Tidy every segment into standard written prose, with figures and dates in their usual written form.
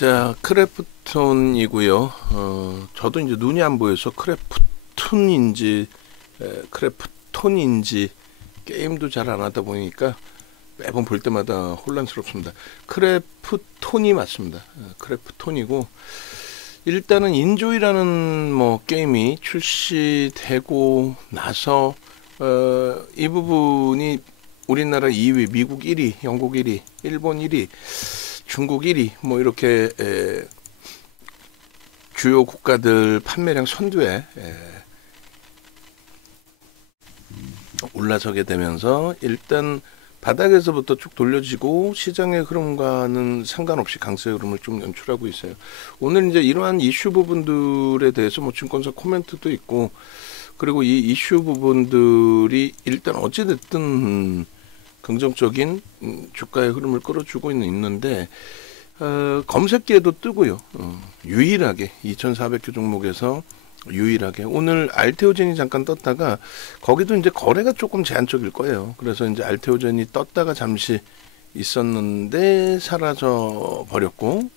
자, 크래프톤이고요. 저도 이제 눈이 안 보여서 크래프톤인지 크래프톤인지 게임도 잘 안 하다 보니까 매번 볼 때마다 혼란스럽습니다. 크래프톤이 맞습니다. 크래프톤이고, 일단은 인조이라는 뭐 게임이 출시되고 나서 이 부분이 우리나라 2위, 미국 1위, 영국 1위, 일본 1위, 중국 1위 뭐 이렇게 주요 국가들 판매량 선두에 올라서게 되면서 일단 바닥에서부터 쭉 돌려지고 시장의 흐름과는 상관없이 강세 흐름을 좀 연출하고 있어요. 오늘 이제 이러한 이슈 부분들에 대해서 뭐 증권사 코멘트도 있고, 그리고 이 이슈 부분들이 일단 어찌됐든 긍정적인 주가의 흐름을 끌어주고 있는데 검색기에도 뜨고요. 유일하게 2400개 종목에서 유일하게 오늘 알테오젠이 잠깐 떴다가, 거기도 이제 거래가 조금 제한적일 거예요. 그래서 이제 알테오젠이 떴다가 잠시 있었는데 사라져 버렸고,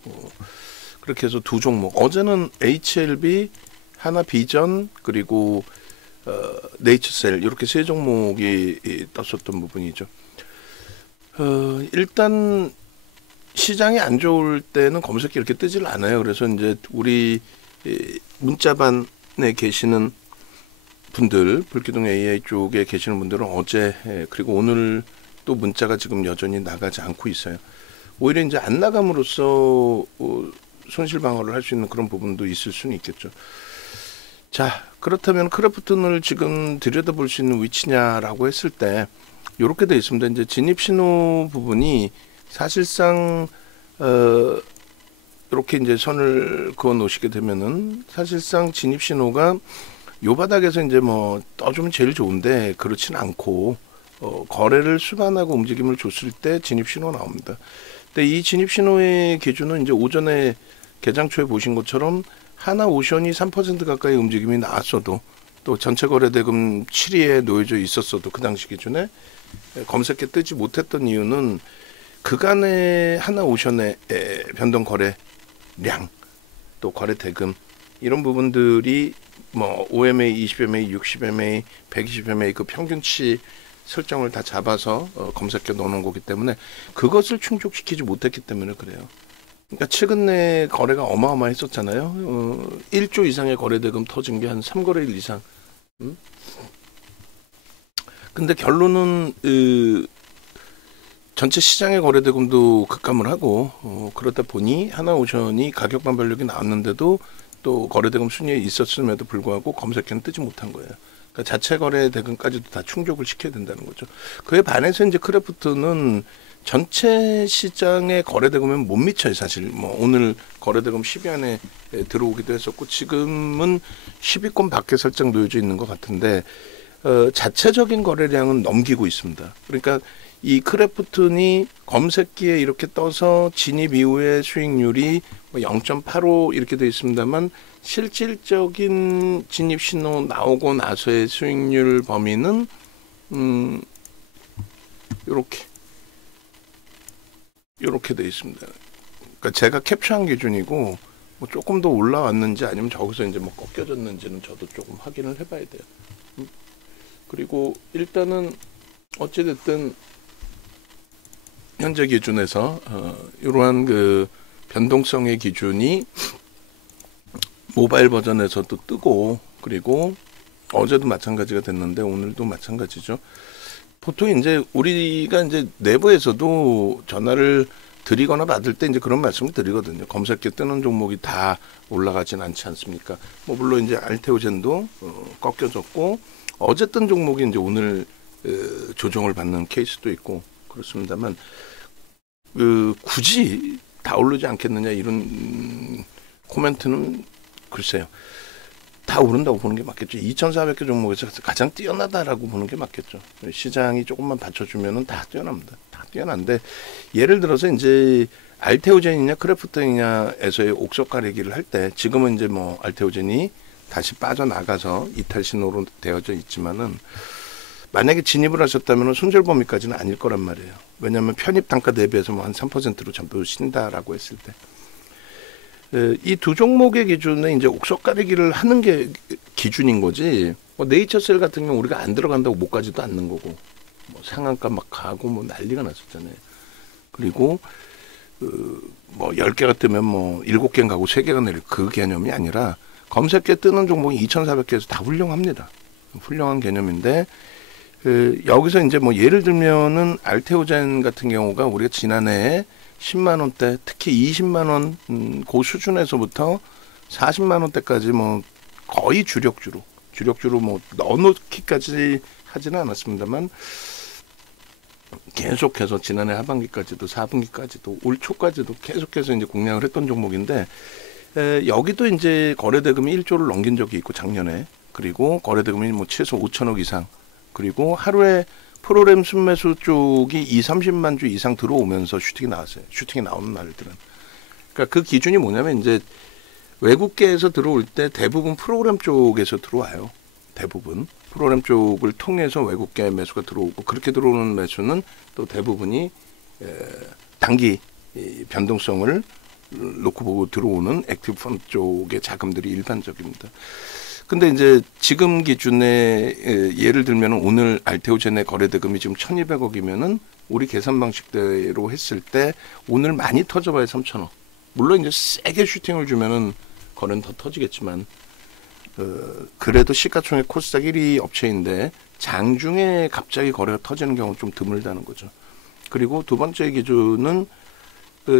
그렇게 해서 두 종목, 어제는 HLB, 하나비전, 그리고 네이처셀, 이렇게 세 종목이 떴었던 부분이죠. 일단 시장이 안 좋을 때는 검색기 이렇게 뜨질 않아요. 그래서 이제 우리 문자반에 계시는 분들, 불기둥 AI 쪽에 계시는 분들은 어제 그리고 오늘 또 문자가 지금 여전히 나가지 않고 있어요. 오히려 이제 안 나감으로써 손실 방어를 할 수 있는 그런 부분도 있을 수는 있겠죠. 자, 그렇다면 크래프톤을 지금 들여다볼 수 있는 위치냐라고 했을 때 이렇게 되어 있습니다. 이제 진입 신호 부분이 사실상 이렇게 이제 선을 그어 놓으시게 되면은 사실상 진입 신호가 요 바닥에서 이제 뭐 떠주면 제일 좋은데 그렇진 않고, 거래를 수반하고 움직임을 줬을 때 진입 신호 나옵니다. 근데 이 진입 신호의 기준은 이제 오전에 개장 초에 보신 것처럼 하나오션이 3% 가까이 움직임이 나왔어도, 또 전체 거래대금 7위에 놓여져 있었어도 그 당시 기준에 검색해 뜨지 못했던 이유는 그간의 하나오션의 변동 거래량, 또 거래 대금, 이런 부분들이 뭐 OMA, 20MA, 60MA, 120MA 그 평균치 설정을 다 잡아서 검색해 넣어놓은 거기 때문에 그것을 충족시키지 못했기 때문에 그래요. 그러니까 최근 내 거래가 어마어마했었잖아요. 1조 이상의 거래 대금 터진 게 한 3거래일 이상. 근데 결론은 전체 시장의 거래대금도 급감을 하고, 그러다 보니 하나오션이 가격 반발력이 나왔는데도 또 거래대금 순위에 있었음에도 불구하고 검색에는 뜨지 못한 거예요. 그러니까 자체 거래대금까지도 다 충족을 시켜야 된다는 거죠. 그에 반해서 이제 크래프트는 전체 시장의 거래대금은 못 미쳐요. 사실 뭐 오늘 거래대금 10위 안에 들어오기도 했었고, 지금은 10위권 밖에 살짝 놓여져 있는 것 같은데 자체적인 거래량은 넘기고 있습니다. 그러니까 이 크래프톤이 검색기에 이렇게 떠서 진입 이후에 수익률이 0.85 이렇게 되어 있습니다만, 실질적인 진입 신호 나오고 나서의 수익률 범위는 이렇게 되어 있습니다. 그러니까 제가 캡처한 기준이고, 뭐 조금 더 올라왔는지 아니면 저기서 이제 뭐 꺾여졌는지는 저도 조금 확인을 해봐야 돼요. 그리고 일단은 어찌됐든 현재 기준에서 이러한 그 변동성의 기준이 모바일 버전에서도 뜨고, 그리고 어제도 마찬가지가 됐는데 오늘도 마찬가지죠. 보통 이제 우리가 이제 내부에서도 전화를 드리거나 받을 때 이제 그런 말씀을 드리거든요. 검색기에 뜨는 종목이 다 올라가진 않지 않습니까? 뭐 물론 이제 알테오젠도 꺾여졌고, 어제 뜬 종목이 이제 오늘 조정을 받는 케이스도 있고 그렇습니다만, 굳이 다 오르지 않겠느냐 이런 코멘트는 글쎄요. 다 오른다고 보는 게 맞겠죠. 2,400개 종목에서 가장 뛰어나다라고 보는 게 맞겠죠. 시장이 조금만 받쳐주면은 다 뛰어납니다. 다 뛰어난데, 예를 들어서 이제 알테오젠이냐 크래프톤이냐에서의 옥석 가리기를 할 때, 지금은 이제 뭐 알테오젠이 다시 빠져나가서 이탈 신호로 되어져 있지만은, 만약에 진입을 하셨다면 손절 범위까지는 아닐 거란 말이에요. 왜냐하면 편입 단가 대비해서 뭐 한 3%로 전부 신다라고 했을 때. 이 두 종목의 기준에 이제 옥석 가리기를 하는 게 기준인 거지. 뭐 네이처셀 같은 경우 우리가 안 들어간다고 못 가지도 않는 거고, 뭐 상한가 막 가고 뭐 난리가 났었잖아요. 그리고 뭐 10개가 뜨면 뭐 7개는 가고 3개가 내릴 그 개념이 아니라 검색에 뜨는 종목이 2,400개에서 다 훌륭합니다. 훌륭한 개념인데 여기서 이제 뭐 예를 들면은 알테오젠 같은 경우가 우리가 지난해에 10만 원대, 특히 20만 원 그 수준에서부터 40만 원대까지 뭐 거의 주력주로 뭐 넣어놓기까지 하지는 않았습니다만 계속해서 지난해 하반기까지도 4분기까지도 올 초까지도 계속해서 이제 공략을 했던 종목인데 여기도 이제 거래대금이 1조를 넘긴 적이 있고 작년에, 그리고 거래대금이 뭐 최소 5천억 이상, 그리고 하루에 프로그램 순매수 쪽이 30만 주 이상 들어오면서 슈팅이 나왔어요. 슈팅이 나오는 날들은. 그러니까 그 기준이 뭐냐면 이제 외국계에서 들어올 때 대부분 프로그램 쪽에서 들어와요. 대부분 프로그램 쪽을 통해서 외국계 매수가 들어오고, 그렇게 들어오는 매수는 또 대부분이 단기 변동성을 놓고 보고 들어오는 액티브 펀드 쪽의 자금들이 일반적입니다. 근데 이제 지금 기준에 예를 들면 오늘 알테오젠의 거래대금이 지금 1,200억이면은 우리 계산 방식대로 했을 때 오늘 많이 터져봐야 3,000억. 물론 이제 세게 슈팅을 주면은 거래는 더 터지겠지만 그래도 시가총액 코스닥 1위 업체인데 장중에 갑자기 거래가 터지는 경우는 좀 드물다는 거죠. 그리고 두 번째 기준은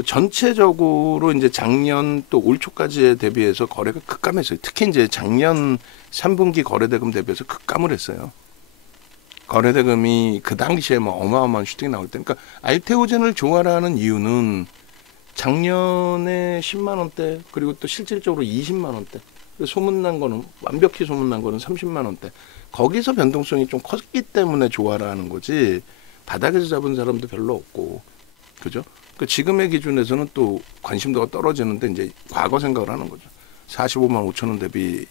전체적으로 이제 작년 또 올 초까지에 대비해서 거래가 급감했어요. 특히 이제 작년 3분기 거래대금 대비해서 급감을 했어요. 거래대금이 그 당시에 뭐 어마어마한 슈팅이 나올 때, 그러니까 알테오젠을 좋아하는 이유는 작년에 10만 원대, 그리고 또 실질적으로 20만 원대, 소문난 거는 완벽히 소문난 거는 30만 원대, 거기서 변동성이 좀 컸기 때문에 좋아하는 거지 바닥에서 잡은 사람도 별로 없고, 그죠? 그 지금의 기준에서는 또 관심도가 떨어지는데 이제 과거 생각을 하는 거죠. 45만 5천 원 대비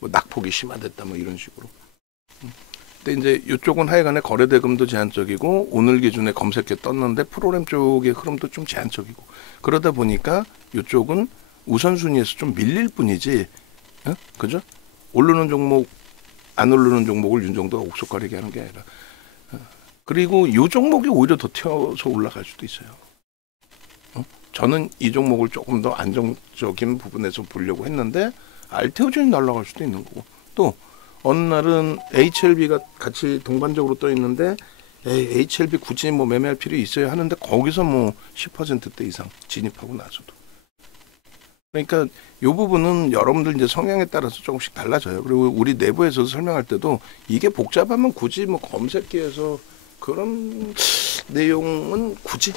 뭐 낙폭이 심화됐다 뭐 이런 식으로. 근데 이제 이쪽은 하여간에 거래대금도 제한적이고 오늘 기준에 검색해 떴는데 프로그램 쪽의 흐름도 좀 제한적이고, 그러다 보니까 이쪽은 우선순위에서 좀 밀릴 뿐이지, 그죠? 오르는 종목, 안 오르는 종목을 윤정도가 옥석 가리게 하는 게 아니라, 그리고 이 종목이 오히려 더 튀어서 올라갈 수도 있어요. 저는 이 종목을 조금 더 안정적인 부분에서 보려고 했는데 알테오젠이 날아갈 수도 있는 거고, 또 어느 날은 HLB가 같이 동반적으로 떠 있는데 HLB 굳이 뭐 매매할 필요 있어야 하는데 거기서 뭐 10%대 이상 진입하고 나서도. 그러니까 이 부분은 여러분들 이제 성향에 따라서 조금씩 달라져요. 그리고 우리 내부에서도 설명할 때도 이게 복잡하면 굳이 뭐 검색기에서 그런 내용은 굳이.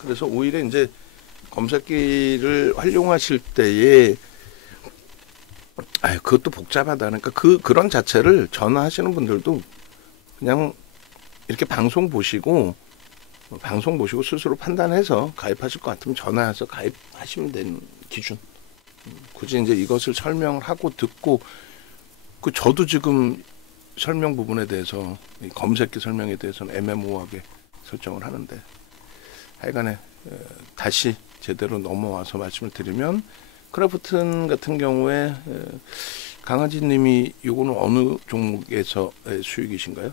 그래서 오히려 이제 검색기를 활용하실 때에 그것도 복잡하다. 그러니까 그런 자체를 전화하시는 분들도 그냥 이렇게 방송 보시고 스스로 판단해서 가입하실 것 같으면 전화해서 가입하시면 되는 기준. 굳이 이제 이것을 설명을 하고 듣고, 저도 지금 설명 부분에 대해서 검색기 설명에 대해서는 애매모호하게 설정을 하는데, 하여간에 다시 제대로 넘어와서 말씀을 드리면, 크래프튼 같은 경우에 강아지님이 요거는 어느 종목에서 수익이신가요?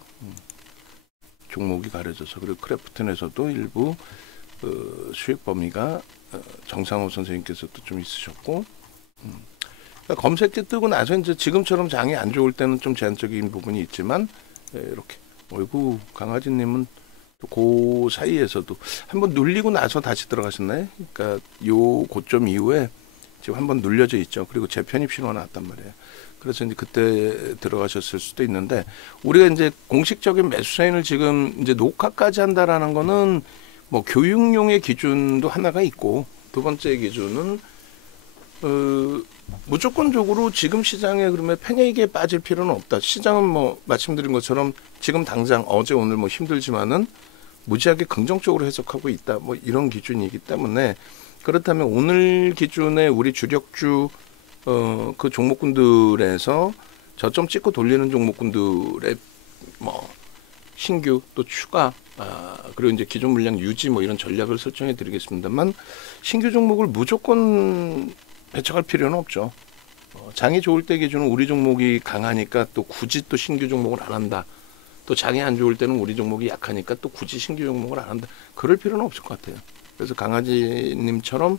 종목이 가려져서, 그리고 크래프튼에서도 일부 수익 범위가 정상호 선생님께서도 좀 있으셨고, 그러니까 검색기 뜨고 나서 이제 지금처럼 장이 안 좋을 때는 좀 제한적인 부분이 있지만, 이렇게 어이구 강아지님은 그 사이에서도 한번 눌리고 나서 다시 들어가셨나요? 그러니까 요 고점 이후에 지금 한번 눌려져 있죠. 그리고 재편입 신호가 나왔단 말이에요. 그래서 이제 그때 들어가셨을 수도 있는데, 우리가 이제 공식적인 매수 사인을 지금 이제 녹화까지 한다라는 거는 뭐 교육용의 기준도 하나가 있고, 두 번째 기준은 무조건적으로 지금 시장에 그러면 패닉에 빠질 필요는 없다. 시장은 뭐 말씀드린 것처럼 지금 당장 어제 오늘 뭐 힘들지만은 무지하게 긍정적으로 해석하고 있다. 뭐 이런 기준이기 때문에, 그렇다면 오늘 기준에 우리 주력주 그 종목군들에서 저점 찍고 돌리는 종목군들의 뭐 신규 또 추가 그리고 이제 기존 물량 유지 뭐 이런 전략을 설정해 드리겠습니다만, 신규 종목을 무조건 배척할 필요는 없죠. 장이 좋을 때 기준은 우리 종목이 강하니까 또 굳이 또 신규 종목을 안 한다. 또 장이 안 좋을 때는 우리 종목이 약하니까 또 굳이 신규 종목을 안 한다. 그럴 필요는 없을 것 같아요. 그래서 강아지님처럼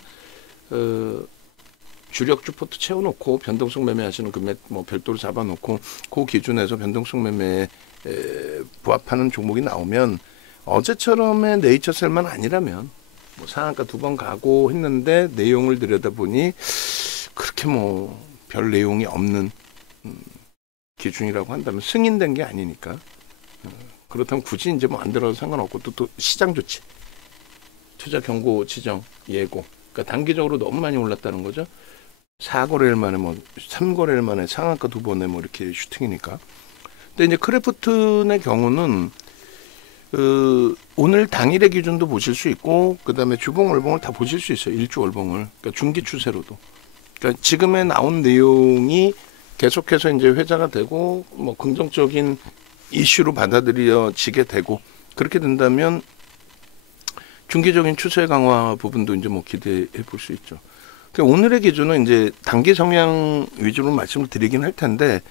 주력주 포트 채워놓고 변동성 매매하시는 금액 뭐 별도로 잡아놓고 그 기준에서 변동성 매매에 부합하는 종목이 나오면 어제처럼의 네이처셀만 아니라면 뭐 상한가 2번 가고 했는데 내용을 들여다보니 그렇게 뭐 별 내용이 없는 기준이라고 한다면 승인된 게 아니니까 그렇다면 굳이 이제 뭐 안 들어도 상관없고 또 시장 조치 투자 경고 지정 예고 그러니까 단기적으로 너무 많이 올랐다는 거죠. 4거래일 만에 뭐 3거래일 만에 상한가 2번에 뭐 이렇게 슈팅이니까. 근데 이제 크래프튼의 경우는 오늘 당일의 기준도 보실 수 있고 그다음에 주봉 월봉을 다 보실 수 있어요. 일주 월봉을. 그러니까 중기 추세로도. 그러니까 지금에 나온 내용이 계속해서 이제 회자가 되고 뭐 긍정적인 이슈로 받아들여지게 되고 그렇게 된다면 중기적인 추세 강화 부분도 이제 뭐 기대해 볼 수 있죠. 그러니까 오늘의 기준은 이제 단기 성향 위주로 말씀을 드리긴 할 텐데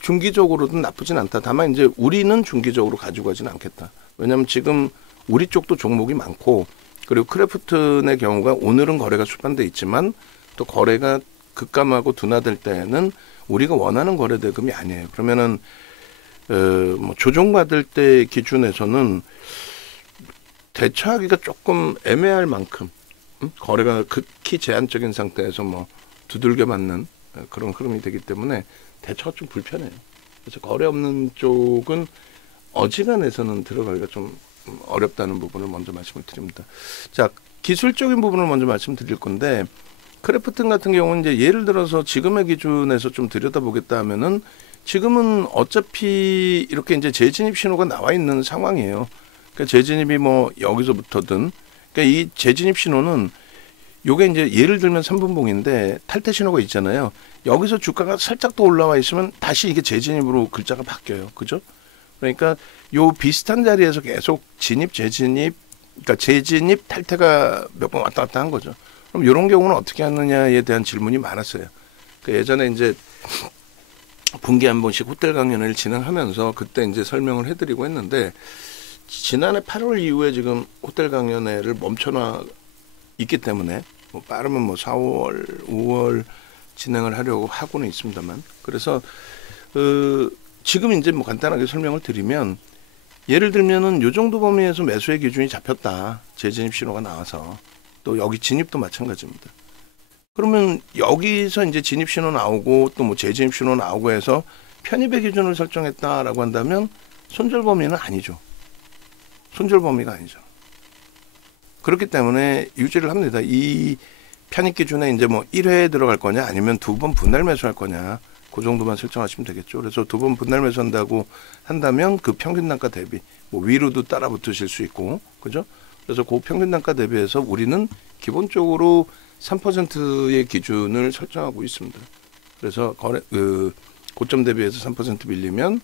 중기적으로도 나쁘진 않다. 다만 이제 우리는 중기적으로 가지고 가지는 않겠다. 왜냐하면 지금 우리 쪽도 종목이 많고 그리고 크래프튼의 경우가 오늘은 거래가 수반돼 있지만 또 거래가 급감하고 둔화될 때는 우리가 원하는 거래 대금이 아니에요. 그러면은 뭐 조정받을 때 기준에서는 대처하기가 조금 애매할 만큼 거래가 극히 제한적인 상태에서 뭐 두들겨 맞는 그런 흐름이 되기 때문에 대처가 좀 불편해요. 그래서 거래 없는 쪽은 어지간해서는 들어가기가 좀 어렵다는 부분을 먼저 말씀을 드립니다. 자, 기술적인 부분을 먼저 말씀드릴 건데 크래프튼 같은 경우는 이제 예를 들어서 지금의 기준에서 좀 들여다보겠다 하면은 지금은 어차피 이렇게 이제 재진입 신호가 나와 있는 상황이에요. 그러니까 재진입이 뭐 여기서부터든 그러니까 이 재진입 신호는 요게 이제 예를 들면 3분봉인데 탈퇴 신호가 있잖아요. 여기서 주가가 살짝 더 올라와 있으면 다시 이게 재진입으로 글자가 바뀌어요. 그죠? 그러니까 요 비슷한 자리에서 계속 진입, 재진입, 그러니까 재진입, 탈퇴가 몇 번 왔다 갔다 한 거죠. 그럼 이런 경우는 어떻게 하느냐에 대한 질문이 많았어요. 그 예전에 이제 분기에 한 번씩 호텔 강연을 진행하면서 그때 이제 설명을 해드리고 했는데 지난해 8월 이후에 지금 호텔 강연회를 멈춰놔 있기 때문에 뭐 빠르면 뭐 4월, 5월 진행을 하려고 하고는 있습니다만 그래서 지금 이제 뭐 간단하게 설명을 드리면 예를 들면은 요 정도 범위에서 매수의 기준이 잡혔다. 재진입 신호가 나와서 또 여기 진입도 마찬가지입니다. 그러면 여기서 이제 진입 신호 나오고 또 뭐 재진입 신호 나오고 해서 편입의 기준을 설정했다라고 한다면 손절 범위는 아니죠. 손절 범위가 아니죠. 그렇기 때문에 유지를 합니다. 이 편입 기준에 이제 뭐 1회에 들어갈 거냐 아니면 2번 분할 매수할 거냐 그 정도만 설정하시면 되겠죠. 그래서 2번 분할 매수한다고 한다면 그 평균 단가 대비 뭐 위로도 따라 붙으실 수 있고 그죠? 그래서 그 평균 단가 대비해서 우리는 기본적으로 3%의 기준을 설정하고 있습니다. 그래서 고점 대비해서 3% 밀리면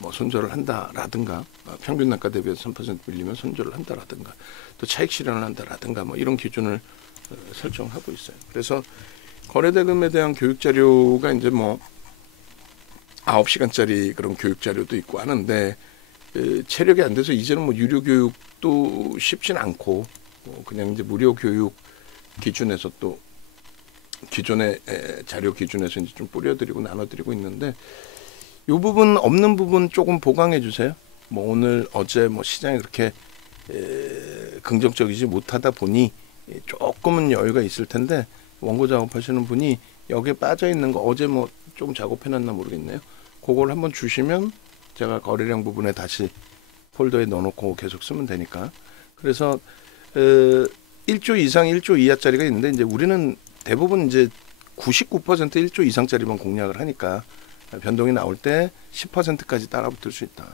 뭐 손절을 한다라든가 평균 단가 대비해서 3% 밀리면 손절을 한다라든가 또 차익 실현을 한다라든가 뭐 이런 기준을 설정하고 있어요. 그래서 거래대금에 대한 교육 자료가 이제 뭐 9시간짜리 그런 교육 자료도 있고 하는데 체력이 안 돼서 이제는 뭐 유료 교육도 쉽진 않고 그냥 이제 무료 교육 기준에서 또 기존의 자료 기준에서 이제 좀 뿌려드리고 나눠드리고 있는데 이 부분 없는 부분 조금 보강해 주세요. 뭐 오늘 어제 뭐 시장이 그렇게 긍정적이지 못하다 보니 조금은 여유가 있을 텐데 원고 작업하시는 분이 여기에 빠져 있는 거 어제 뭐 좀 작업해놨나 모르겠네요. 그걸 한번 주시면 제가 거래량 부분에 다시 폴더에 넣어놓고 계속 쓰면 되니까. 그래서 1조 이상 1조 이하짜리가 있는데 이제 우리는 대부분 이제 99% 1조 이상짜리만 공략을 하니까 변동이 나올 때 10%까지 따라붙을 수 있다.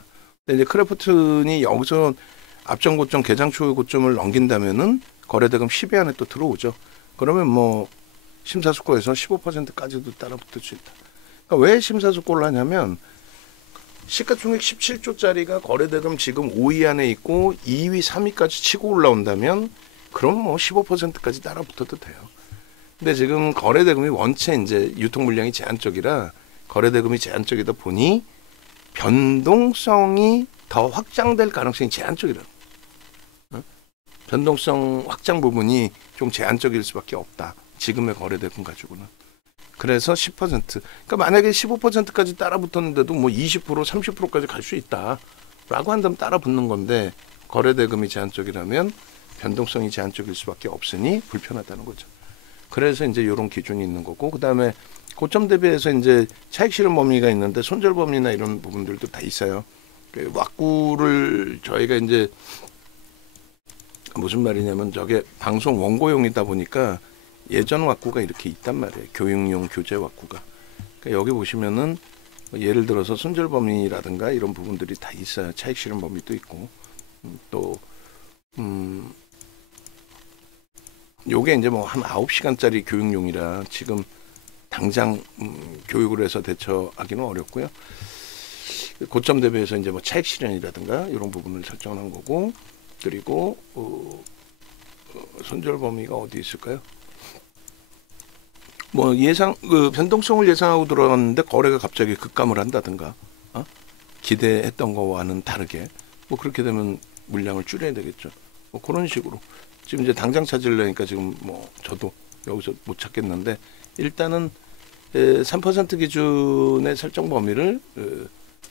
근데 이제 크래프튼이 여기서 앞전 고점, 개장 초 고점을 넘긴다면은 거래대금 10위 안에 또 들어오죠. 그러면 뭐 심사숙고해서 15%까지도 따라붙을 수 있다. 그러니까 왜 심사숙고를 하냐면 시가총액 17조짜리가 거래대금 지금 5위 안에 있고 2위, 3위까지 치고 올라온다면 그럼 뭐 15%까지 따라붙어도 돼요. 근데 지금 거래대금이 원체 이제 유통 물량이 제한적이라 거래대금이 제한적이다 보니 변동성이 더 확장될 가능성이 제한적이라는 거예요. 변동성 확장 부분이 좀 제한적일 수밖에 없다. 지금의 거래대금 가지고는. 그래서 10%. 그러니까 만약에 15%까지 따라 붙었는데도 뭐 20%, 30%까지 갈 수 있다. 라고 한다면 따라 붙는 건데 거래대금이 제한적이라면 변동성이 제한적일 수밖에 없으니 불편하다는 거죠. 그래서 이제 이런 기준이 있는 거고, 그 다음에 고점 대비해서 이제 차익 실현 범위가 있는데 손절 범위나 이런 부분들도 다 있어요. 왁구를 저희가 이제 무슨 말이냐면 저게 방송 원고용이다 보니까 예전 왁구가 이렇게 있단 말이에요. 교육용 교재 왁구가. 그러니까 여기 보시면은 예를 들어서 손절 범위라든가 이런 부분들이 다 있어요. 차익 실현 범위도 있고 또 요게 이제 뭐 한 9시간짜리 교육용이라 지금 당장 교육을 해서 대처하기는 어렵고요. 고점 대비해서 이제 뭐 차익 실현이라든가 이런 부분을 설정한 거고, 그리고 손절 범위가 어디 있을까요? 뭐 예상 변동성을 예상하고 들어갔는데 거래가 갑자기 급감을 한다든가 기대했던 거와는 다르게 뭐 그렇게 되면 물량을 줄여야 되겠죠. 뭐 그런 식으로 지금 이제 당장 찾으려니까 지금 뭐 저도 여기서 못 찾겠는데 일단은 3% 기준의 설정 범위를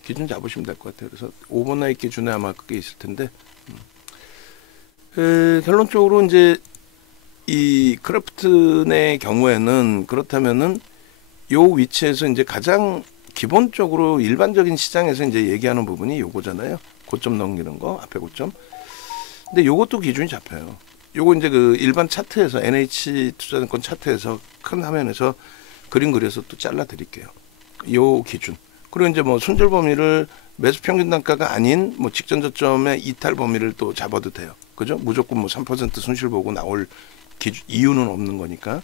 기준 잡으시면 될 것 같아요. 그래서 오버나잇 기준에 아마 그게 있을 텐데 결론적으로 이제 이 크래프튼의 경우에는 그렇다면은 요 위치에서 이제 가장 기본적으로 일반적인 시장에서 이제 얘기하는 부분이 요거잖아요. 고점 넘기는 거, 앞에 고점. 근데 요것도 기준이 잡혀요. 요거 이제 그 일반 차트에서 NH 투자증권 차트에서 큰 화면에서 그림 그려서 또 잘라 드릴게요. 요 기준. 그리고 이제 뭐 손절 범위를 매수 평균 단가가 아닌 뭐 직전 저점의 이탈 범위를 또 잡아도 돼요. 그죠? 무조건 뭐 3% 손실 보고 나올 이유는 없는 거니까.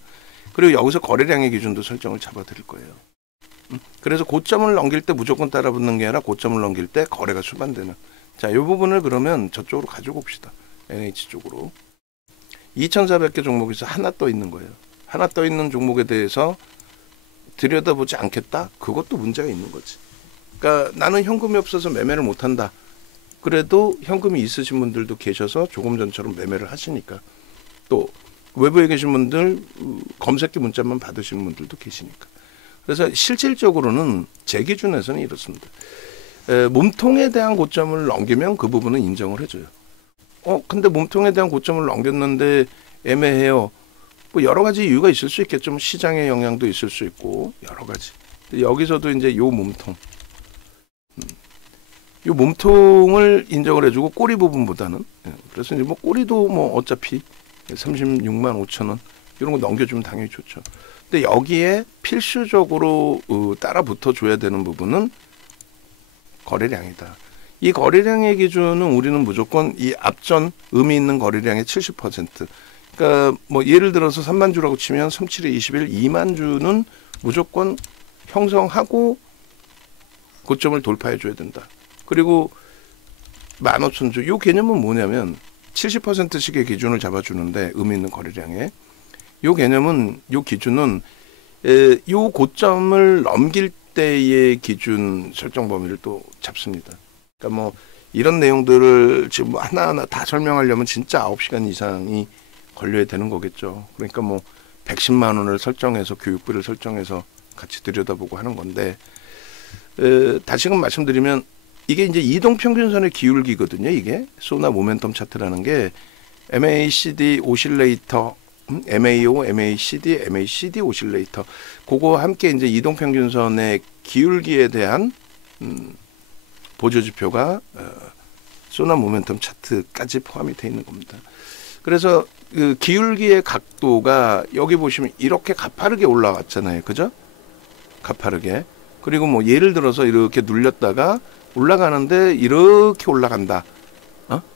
그리고 여기서 거래량의 기준도 설정을 잡아 드릴 거예요. 그래서 고점을 넘길 때 무조건 따라 붙는 게 아니라 고점을 넘길 때 거래가 수반되는. 자, 이 부분을 그러면 저쪽으로 가지고 봅시다. NH 쪽으로. 2,400개 종목에서 하나 떠 있는 거예요. 하나 떠 있는 종목에 대해서 들여다보지 않겠다? 그것도 문제가 있는 거지. 그러니까 나는 현금이 없어서 매매를 못한다. 그래도 현금이 있으신 분들도 계셔서 조금 전처럼 매매를 하시니까. 또 외부에 계신 분들 검색기 문자만 받으시는 분들도 계시니까. 그래서 실질적으로는 제 기준에서는 이렇습니다. 몸통에 대한 고점을 넘기면 그 부분은 인정을 해줘요. 근데 몸통에 대한 고점을 넘겼는데 애매해요. 뭐 여러 가지 이유가 있을 수 있겠죠. 시장의 영향도 있을 수 있고 여러 가지. 여기서도 이제 요 몸통, 요 몸통을 인정을 해주고 꼬리 부분보다는 그래서 이제 뭐 꼬리도 뭐 어차피 36만 5천 원 이런 거 넘겨주면 당연히 좋죠. 근데 여기에 필수적으로 따라 붙어줘야 되는 부분은 거래량이다. 이 거래량의 기준은 우리는 무조건 이 앞전 의미 있는 거래량의 70%. 그러니까 뭐 예를 들어서 3만 주라고 치면 37에 21, 2만 주는 무조건 형성하고 고점을 돌파해 줘야 된다. 그리고 15,000주 이 개념은 뭐냐면 70%씩의 기준을 잡아주는데 의미 있는 거래량에 이 개념은 이 기준은 이 고점을 넘길 때의 기준 설정 범위를 또 잡습니다. 그러니까 뭐 이런 내용들을 지금 하나하나 다 설명하려면 진짜 9시간 이상이 걸려야 되는 거겠죠. 그러니까 뭐 110만 원을 설정해서 교육비를 설정해서 같이 들여다보고 하는 건데 다시금 말씀드리면 이게 이제 이동평균선의 기울기거든요. 이게 소나 모멘텀 차트라는 게 MACD 오실레이터, MAO, MACD, MACD 오실레이터 그거 함께 이제 이동평균선의 기울기에 대한 보조지표가 소나 모멘텀 차트까지 포함이 되어 있는 겁니다. 그래서 그 기울기의 각도가 여기 보시면 이렇게 가파르게 올라왔잖아요. 그죠? 가파르게. 그리고 뭐 예를 들어서 이렇게 눌렸다가 올라가는데 이렇게 올라간다.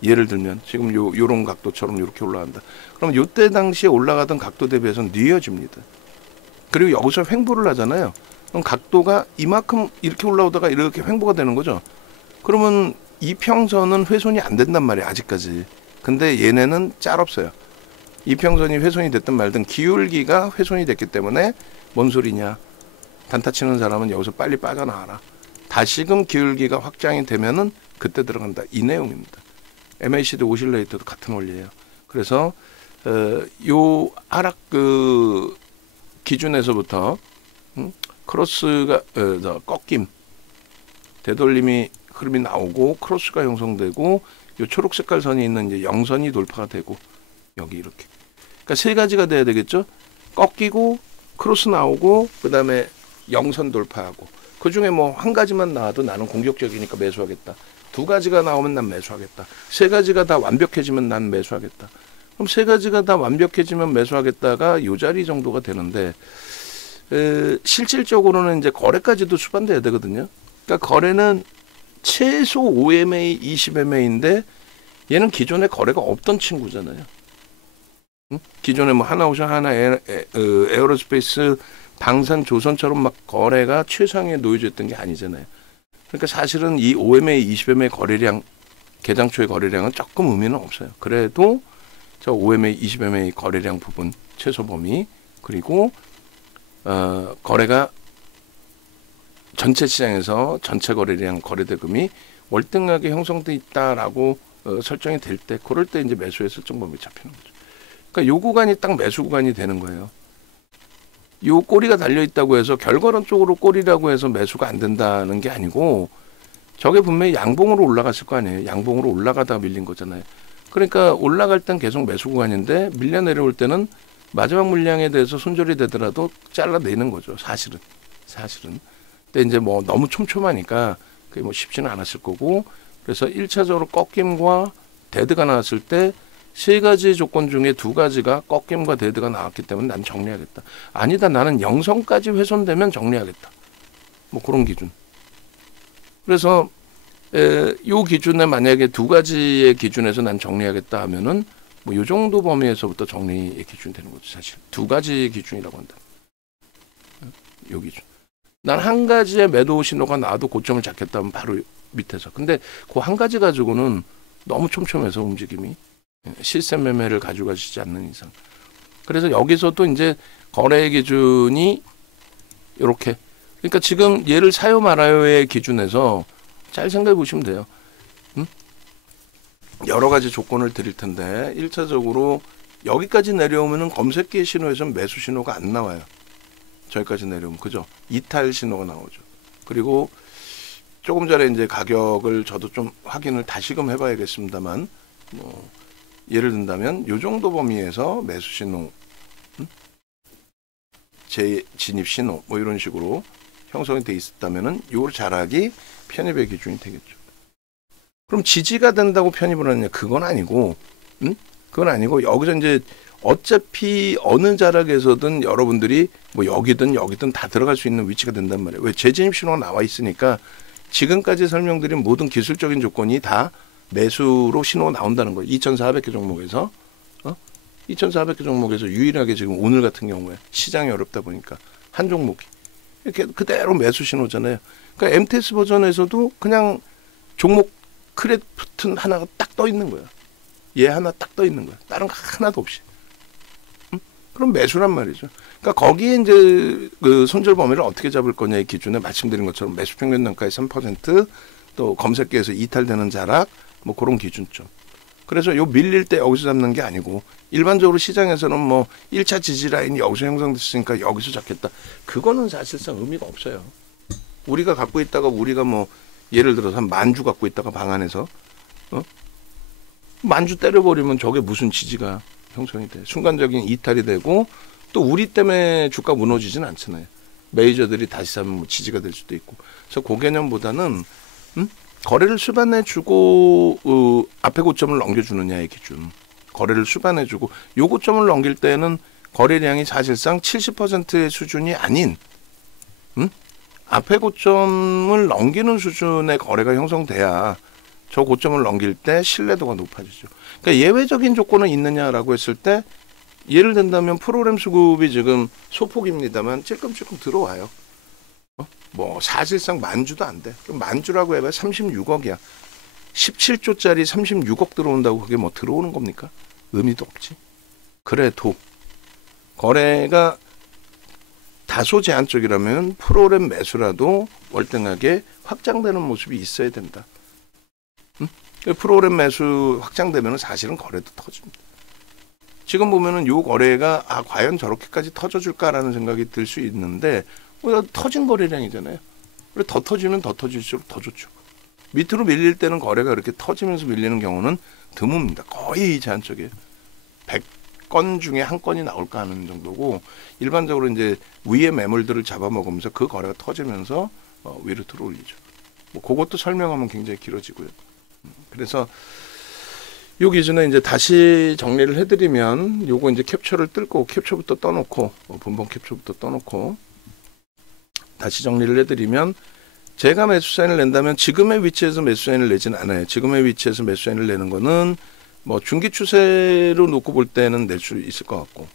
예를 들면 지금 요런 각도처럼 이렇게 올라간다. 그럼 요때 당시에 올라가던 각도 대비해서는 뉘어집니다. 그리고 여기서 횡보를 하잖아요. 그럼 각도가 이만큼 이렇게 올라오다가 이렇게 횡보가 되는 거죠. 그러면 이평선은 훼손이 안 된단 말이에요. 아직까지. 근데 얘네는 짤 없어요. 이평선이 훼손이 됐든 말든 기울기가 훼손이 됐기 때문에 뭔 소리냐. 단타 치는 사람은 여기서 빨리 빠져나와라. 다시금 기울기가 확장이 되면은 그때 들어간다. 이 내용입니다. MACD 오실레이터도 같은 원리예요. 그래서 요 하락 그 기준에서부터 크로스가 꺾임, 되돌림이 흐름이 나오고 크로스가 형성되고 요 초록 색깔 선이 있는 이제 영선이 돌파가 되고 여기 이렇게. 그러니까 세 가지가 돼야 되겠죠. 꺾이고 크로스 나오고 그다음에 영선 돌파하고 그 중에 뭐 한 가지만 나와도 나는 공격적이니까 매수하겠다. 두 가지가 나오면 난 매수하겠다. 세 가지가 다 완벽해지면 난 매수하겠다. 그럼 세 가지가 다 완벽해지면 매수하겠다가 요 자리 정도가 되는데 실질적으로는 이제 거래까지도 수반돼야 되거든요. 그러니까 거래는 최소 5MA, 20MA인데 얘는 기존에 거래가 없던 친구잖아요. 응? 기존에 뭐 하나오션, 하나 에어로스페이스, 방산, 조선처럼 막 거래가 최상위에 놓여져 있던 게 아니잖아요. 그러니까 사실은 이 5MA, 20MA 거래량, 개장초의 거래량은 조금 의미는 없어요. 그래도 저 5MA, 20MA 거래량 부분 최소 범위 그리고 거래가 전체 시장에서 전체 거래량 거래대금이 월등하게 형성돼 있다라고 설정이 될 때 그럴 때 이제 매수의 설정 범위 잡히는 거죠. 그러니까 요 구간이 딱 매수 구간이 되는 거예요. 요 꼬리가 달려 있다고 해서 결과론 쪽으로 꼬리라고 해서 매수가 안 된다는 게 아니고 저게 분명히 양봉으로 올라갔을 거 아니에요. 양봉으로 올라가다가 밀린 거잖아요. 그러니까 올라갈 땐 계속 매수 구간인데 밀려 내려올 때는 마지막 물량에 대해서 손절이 되더라도 잘라내는 거죠. 사실은. 근데 이제 뭐 너무 촘촘하니까 그게 뭐 쉽지는 않았을 거고 그래서 1차적으로 꺾임과 데드가 나왔을 때 세 가지 조건 중에 두 가지가 꺾임과 데드가 나왔기 때문에 난 정리하겠다. 아니다. 나는 영성까지 훼손되면 정리하겠다. 뭐 그런 기준. 그래서 요 기준에 만약에 두 가지의 기준에서 난 정리하겠다 하면은 뭐 요 정도 범위에서부터 정리의 기준이 되는 거죠. 사실 두 가지 기준이라고 한다. 요 기준. 난 한 가지의 매도 신호가 나와도 고점을 잡겠다 하면 바로 밑에서. 근데 그 한 가지 가지고는 너무 촘촘해서 움직임이 시스템 매매를 가져가시지 않는 이상. 그래서 여기서도 이제 거래 기준이 이렇게. 그러니까 지금 얘를 사요 말아요의 기준에서 잘 생각해 보시면 돼요. 여러 가지 조건을 드릴 텐데 1차적으로 여기까지 내려오면은 검색기의 신호에서 매수 신호가 안 나와요. 저기까지 내려오면 그죠? 이탈 신호가 나오죠. 그리고 조금 전에 이제 가격을 저도 좀 확인을 다시금 해봐야겠습니다만 뭐 예를 든다면 요 정도 범위에서 매수 신호, 재진입 신호 뭐 이런 식으로 형성이 돼 있었다면은 요 자락이 편입의 기준이 되겠죠. 그럼 지지가 된다고 편입을 하느냐? 그건 아니고, 그건 아니고 여기서 이제 어차피 어느 자락에서든 여러분들이 뭐 여기든 다 들어갈 수 있는 위치가 된단 말이에요. 왜 재진입 신호가 나와 있으니까 지금까지 설명드린 모든 기술적인 조건이 다 매수로 신호가 나온다는 거예요. 2,400개 종목에서 2,400개 종목에서 유일하게 지금 오늘 같은 경우에 시장이 어렵다 보니까 한 종목이 이렇게 그대로 매수 신호잖아요. 그러니까 MTS 버전에서도 그냥 종목 크래프트 하나가 딱 떠 있는 거야. 얘 하나 딱 떠 있는 거야. 다른 거 하나도 없이. 그럼 매수란 말이죠. 그러니까 거기에 이제 그 손절 범위를 어떻게 잡을 거냐의 기준에 말씀드린 것처럼 매수 평균 단가의 3%, 또 검색기에서 이탈되는 자락, 뭐 그런 기준점. 그래서 요 밀릴 때 여기서 잡는 게 아니고 일반적으로 시장에서는 뭐 1차 지지 라인이 여기서 형성됐으니까 여기서 잡겠다. 그거는 사실상 의미가 없어요. 우리가 갖고 있다가 우리가 뭐 예를 들어서 한 만주 갖고 있다가 방 안에서 만주 때려버리면 저게 무슨 지지가 형성이 돼. 순간적인 이탈이 되고 또 우리 때문에 주가 무너지진 않잖아요. 메이저들이 다시 사면 뭐 지지가 될 수도 있고. 그래서 그 개념보다는 거래를 수반해주고 앞에 고점을 넘겨주느냐의 기준. 거래를 수반해주고 요 고점을 넘길 때는 거래량이 사실상 70%의 수준이 아닌 앞에 고점을 넘기는 수준의 거래가 형성돼야 저 고점을 넘길 때 신뢰도가 높아지죠. 그러니까 예외적인 조건은 있느냐라고 했을 때 예를 든다면 프로그램 수급이 지금 소폭입니다만 찔끔찔끔 들어와요. 뭐 사실상 만주도 안 돼. 그럼 만주라고 해봐야 36억이야. 17조짜리 36억 들어온다고 그게 뭐 들어오는 겁니까? 의미도 없지. 그래도 거래가 다소 제한적이라면 프로그램 매수라도 월등하게 확장되는 모습이 있어야 된다. 프로그램 매수 확장되면 사실은 거래도 터집니다. 지금 보면은 요 거래가 과연 저렇게까지 터져줄까라는 생각이 들 수 있는데 터진 거래량이잖아요. 그래 더 터지면 더 터질수록 더 좋죠. 밑으로 밀릴 때는 거래가 이렇게 터지면서 밀리는 경우는 드뭅니다. 거의 제한적이에요. 100건 중에 한 건이 나올까 하는 정도고 일반적으로 이제 위에 매물들을 잡아먹으면서 그 거래가 터지면서 위로 들어올리죠. 뭐 그것도 설명하면 굉장히 길어지고요. 그래서 요 기준에 이제 다시 정리를 해드리면 요거 이제 캡처를 뜯고 캡처부터 떠놓고 분봉 캡처부터 떠놓고 다시 정리를 해드리면 제가 매수 사인을 낸다면 지금의 위치에서 매수 사인을 내진 않아요. 지금의 위치에서 매수 사인을 내는 거는 뭐 중기 추세로 놓고 볼 때는 낼 수 있을 것 같고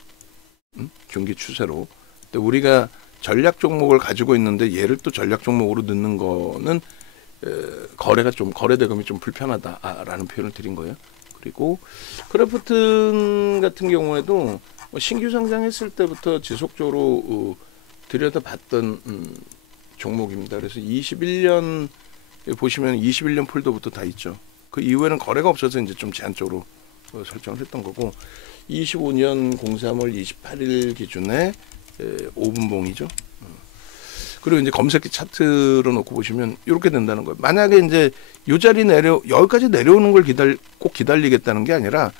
중기 추세로. 근데 우리가 전략 종목을 가지고 있는데 얘를 또 전략 종목으로 넣는 거는 거래가 좀 거래 대금이 좀 불편하다라는 표현을 드린 거예요. 그리고 크래프튼 같은 경우에도 신규 상장했을 때부터 지속적으로 들여다봤던 종목입니다. 그래서 21년 보시면 21년 폴더부터 다 있죠. 그 이후에는 거래가 없어서 이제 좀 제한적으로 설정을 했던 거고 25년 03월 28일 기준에 5분봉이죠. 그리고 이제 검색기 차트로 놓고 보시면 이렇게 된다는 거예요. 만약에 이제 요 자리 여기까지 내려오는 걸 꼭 기다리겠다는 게 아니라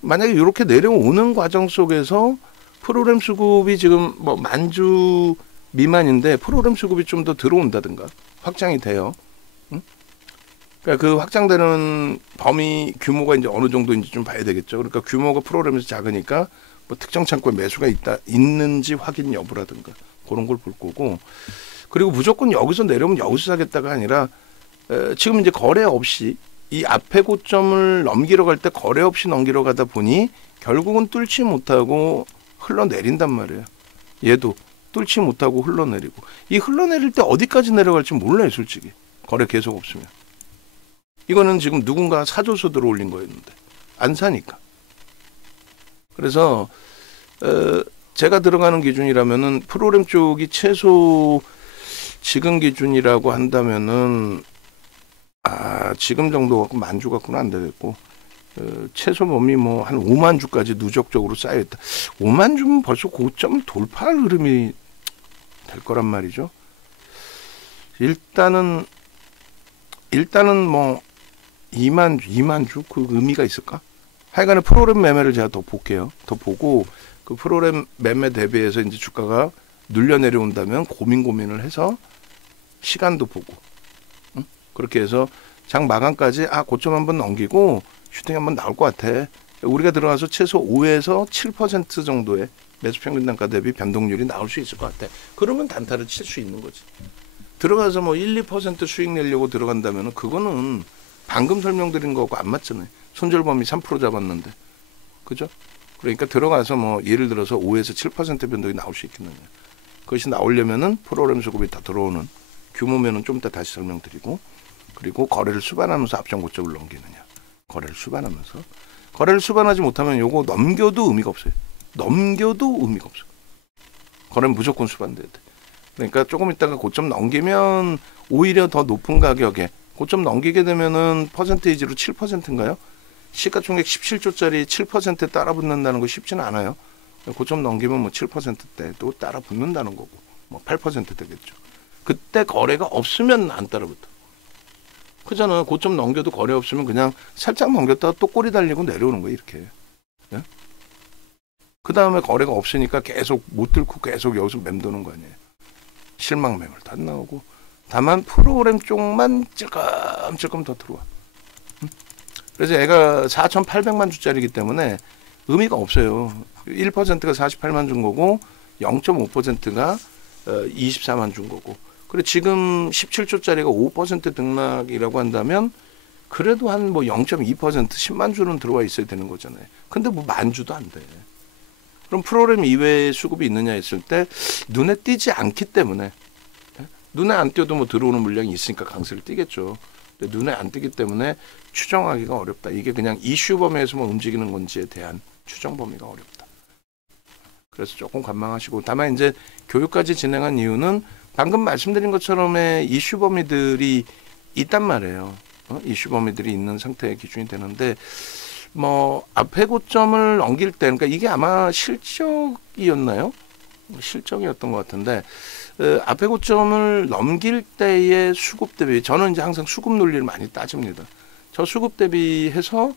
만약에 이렇게 내려오는 과정 속에서 프로그램 수급이 지금 뭐 10,000주 미만인데 프로그램 수급이 좀 더 들어온다든가 확장이 돼요. 그러니까 그 확장되는 범위 규모가 이제 어느 정도인지 좀 봐야 되겠죠. 그러니까 규모가 프로그램에서 작으니까 뭐 특정 창구에 매수가 있는지 확인 여부라든가 그런 걸 볼 거고 그리고 무조건 여기서 내려오면 여기서 사겠다가 아니라 지금 이제 거래 없이 이 앞에 고점을 넘기러 갈 때 거래 없이 넘기러 가다 보니 결국은 뚫지 못하고 흘러내린단 말이에요. 얘도 뚫지 못하고 흘러내리고 이 흘러내릴 때 어디까지 내려갈지 몰라요. 솔직히 거래 계속 없으면 이거는 지금 누군가 사줘서 들어올린 거였는데 안 사니까. 그래서 제가 들어가는 기준이라면은 프로그램 쪽이 최소 지금 기준이라고 한다면은 지금 정도 갖고 10,000주 갖고는 안 되겠고 최소 범위 뭐 한 50,000주까지 누적적으로 쌓여있다. 50,000주면 벌써 고점을 돌파할 흐름이 될 거란 말이죠. 일단은 뭐 2만 주 그 의미가 있을까? 하여간에 프로그램 매매를 제가 더 볼게요. 더 보고 그 프로그램 매매 대비해서 이제 주가가 눌려 내려온다면 고민을 해서 시간도 보고 그렇게 해서 장 마감까지 고점 한번 넘기고 슈팅 한번 나올 것 같아. 우리가 들어가서 최소 5에서 7% 정도의 매수 평균 단가 대비 변동률이 나올 수 있을 것 같아. 그러면 단타를 칠 수 있는 거지. 들어가서 뭐 1, 2% 수익 내려고 들어간다면 그거는 방금 설명드린 거하고 안 맞잖아요. 손절범위 3% 잡았는데. 그죠? 그러니까 들어가서 뭐 예를 들어서 5에서 7% 변동이 나올 수 있겠느냐. 그것이 나오려면은 프로그램 수급이 다 들어오는 규모면은 좀 이따 다시 설명드리고 그리고 거래를 수반하면서 앞전 고점을 넘기느냐. 거래를 수반하지 못하면 요거 넘겨도 의미가 없어요. 거래는 무조건 수반돼야 돼. 그러니까 조금 있다가 고점 넘기면 오히려 더 높은 가격에 고점 넘기게 되면은 퍼센테이지로 7%인가요? 시가총액 17조짜리 7%에 따라 붙는다는 거 쉽지는 않아요. 고점 넘기면 뭐 7%대도 따라 붙는다는 거고 뭐 8% 되겠죠. 그때 거래가 없으면 안 따라 붙어. 그잖아. 고점 넘겨도 거래 없으면 그냥 살짝 넘겼다가 또 꼬리 달리고 내려오는 거예요. 이렇게. 네? 그 다음에 거래가 없으니까 계속 못 들고 계속 여기서 맴도는 거 아니에요. 실망 매물도 안 나오고 다만 프로그램 쪽만 조금 더 들어와. 그래서 얘가 4,800만 주짜리이기 때문에 의미가 없어요. 1%가 48만 준 거고 0.5%가 24만 준 거고 그리고 지금 17조짜리가 5% 등락이라고 한다면 그래도 한 뭐 0.2% 10만 주는 들어와 있어야 되는 거잖아요. 근데 뭐 10,000주도 안 돼. 그럼 프로그램 이외의 수급이 있느냐 했을 때 눈에 띄지 않기 때문에 눈에 안 띄어도 뭐 들어오는 물량이 있으니까 강세를 띄겠죠. 근데 눈에 안 띄기 때문에 추정하기가 어렵다. 이게 그냥 이슈 범위에서만 움직이는 건지에 대한 추정 범위가 어렵다. 그래서 조금 관망하시고, 다만 이제 교육까지 진행한 이유는 방금 말씀드린 것처럼의 이슈 범위들이 있단 말이에요. 이슈 범위들이 있는 상태의 기준이 되는데, 뭐 앞에 고점을 넘길 때, 그러니까 이게 아마 실적이었나요? 실적이었던 것 같은데, 앞에 고점을 넘길 때의 수급 대비, 저는 이제 항상 수급 논리를 많이 따집니다. 저 수급 대비해서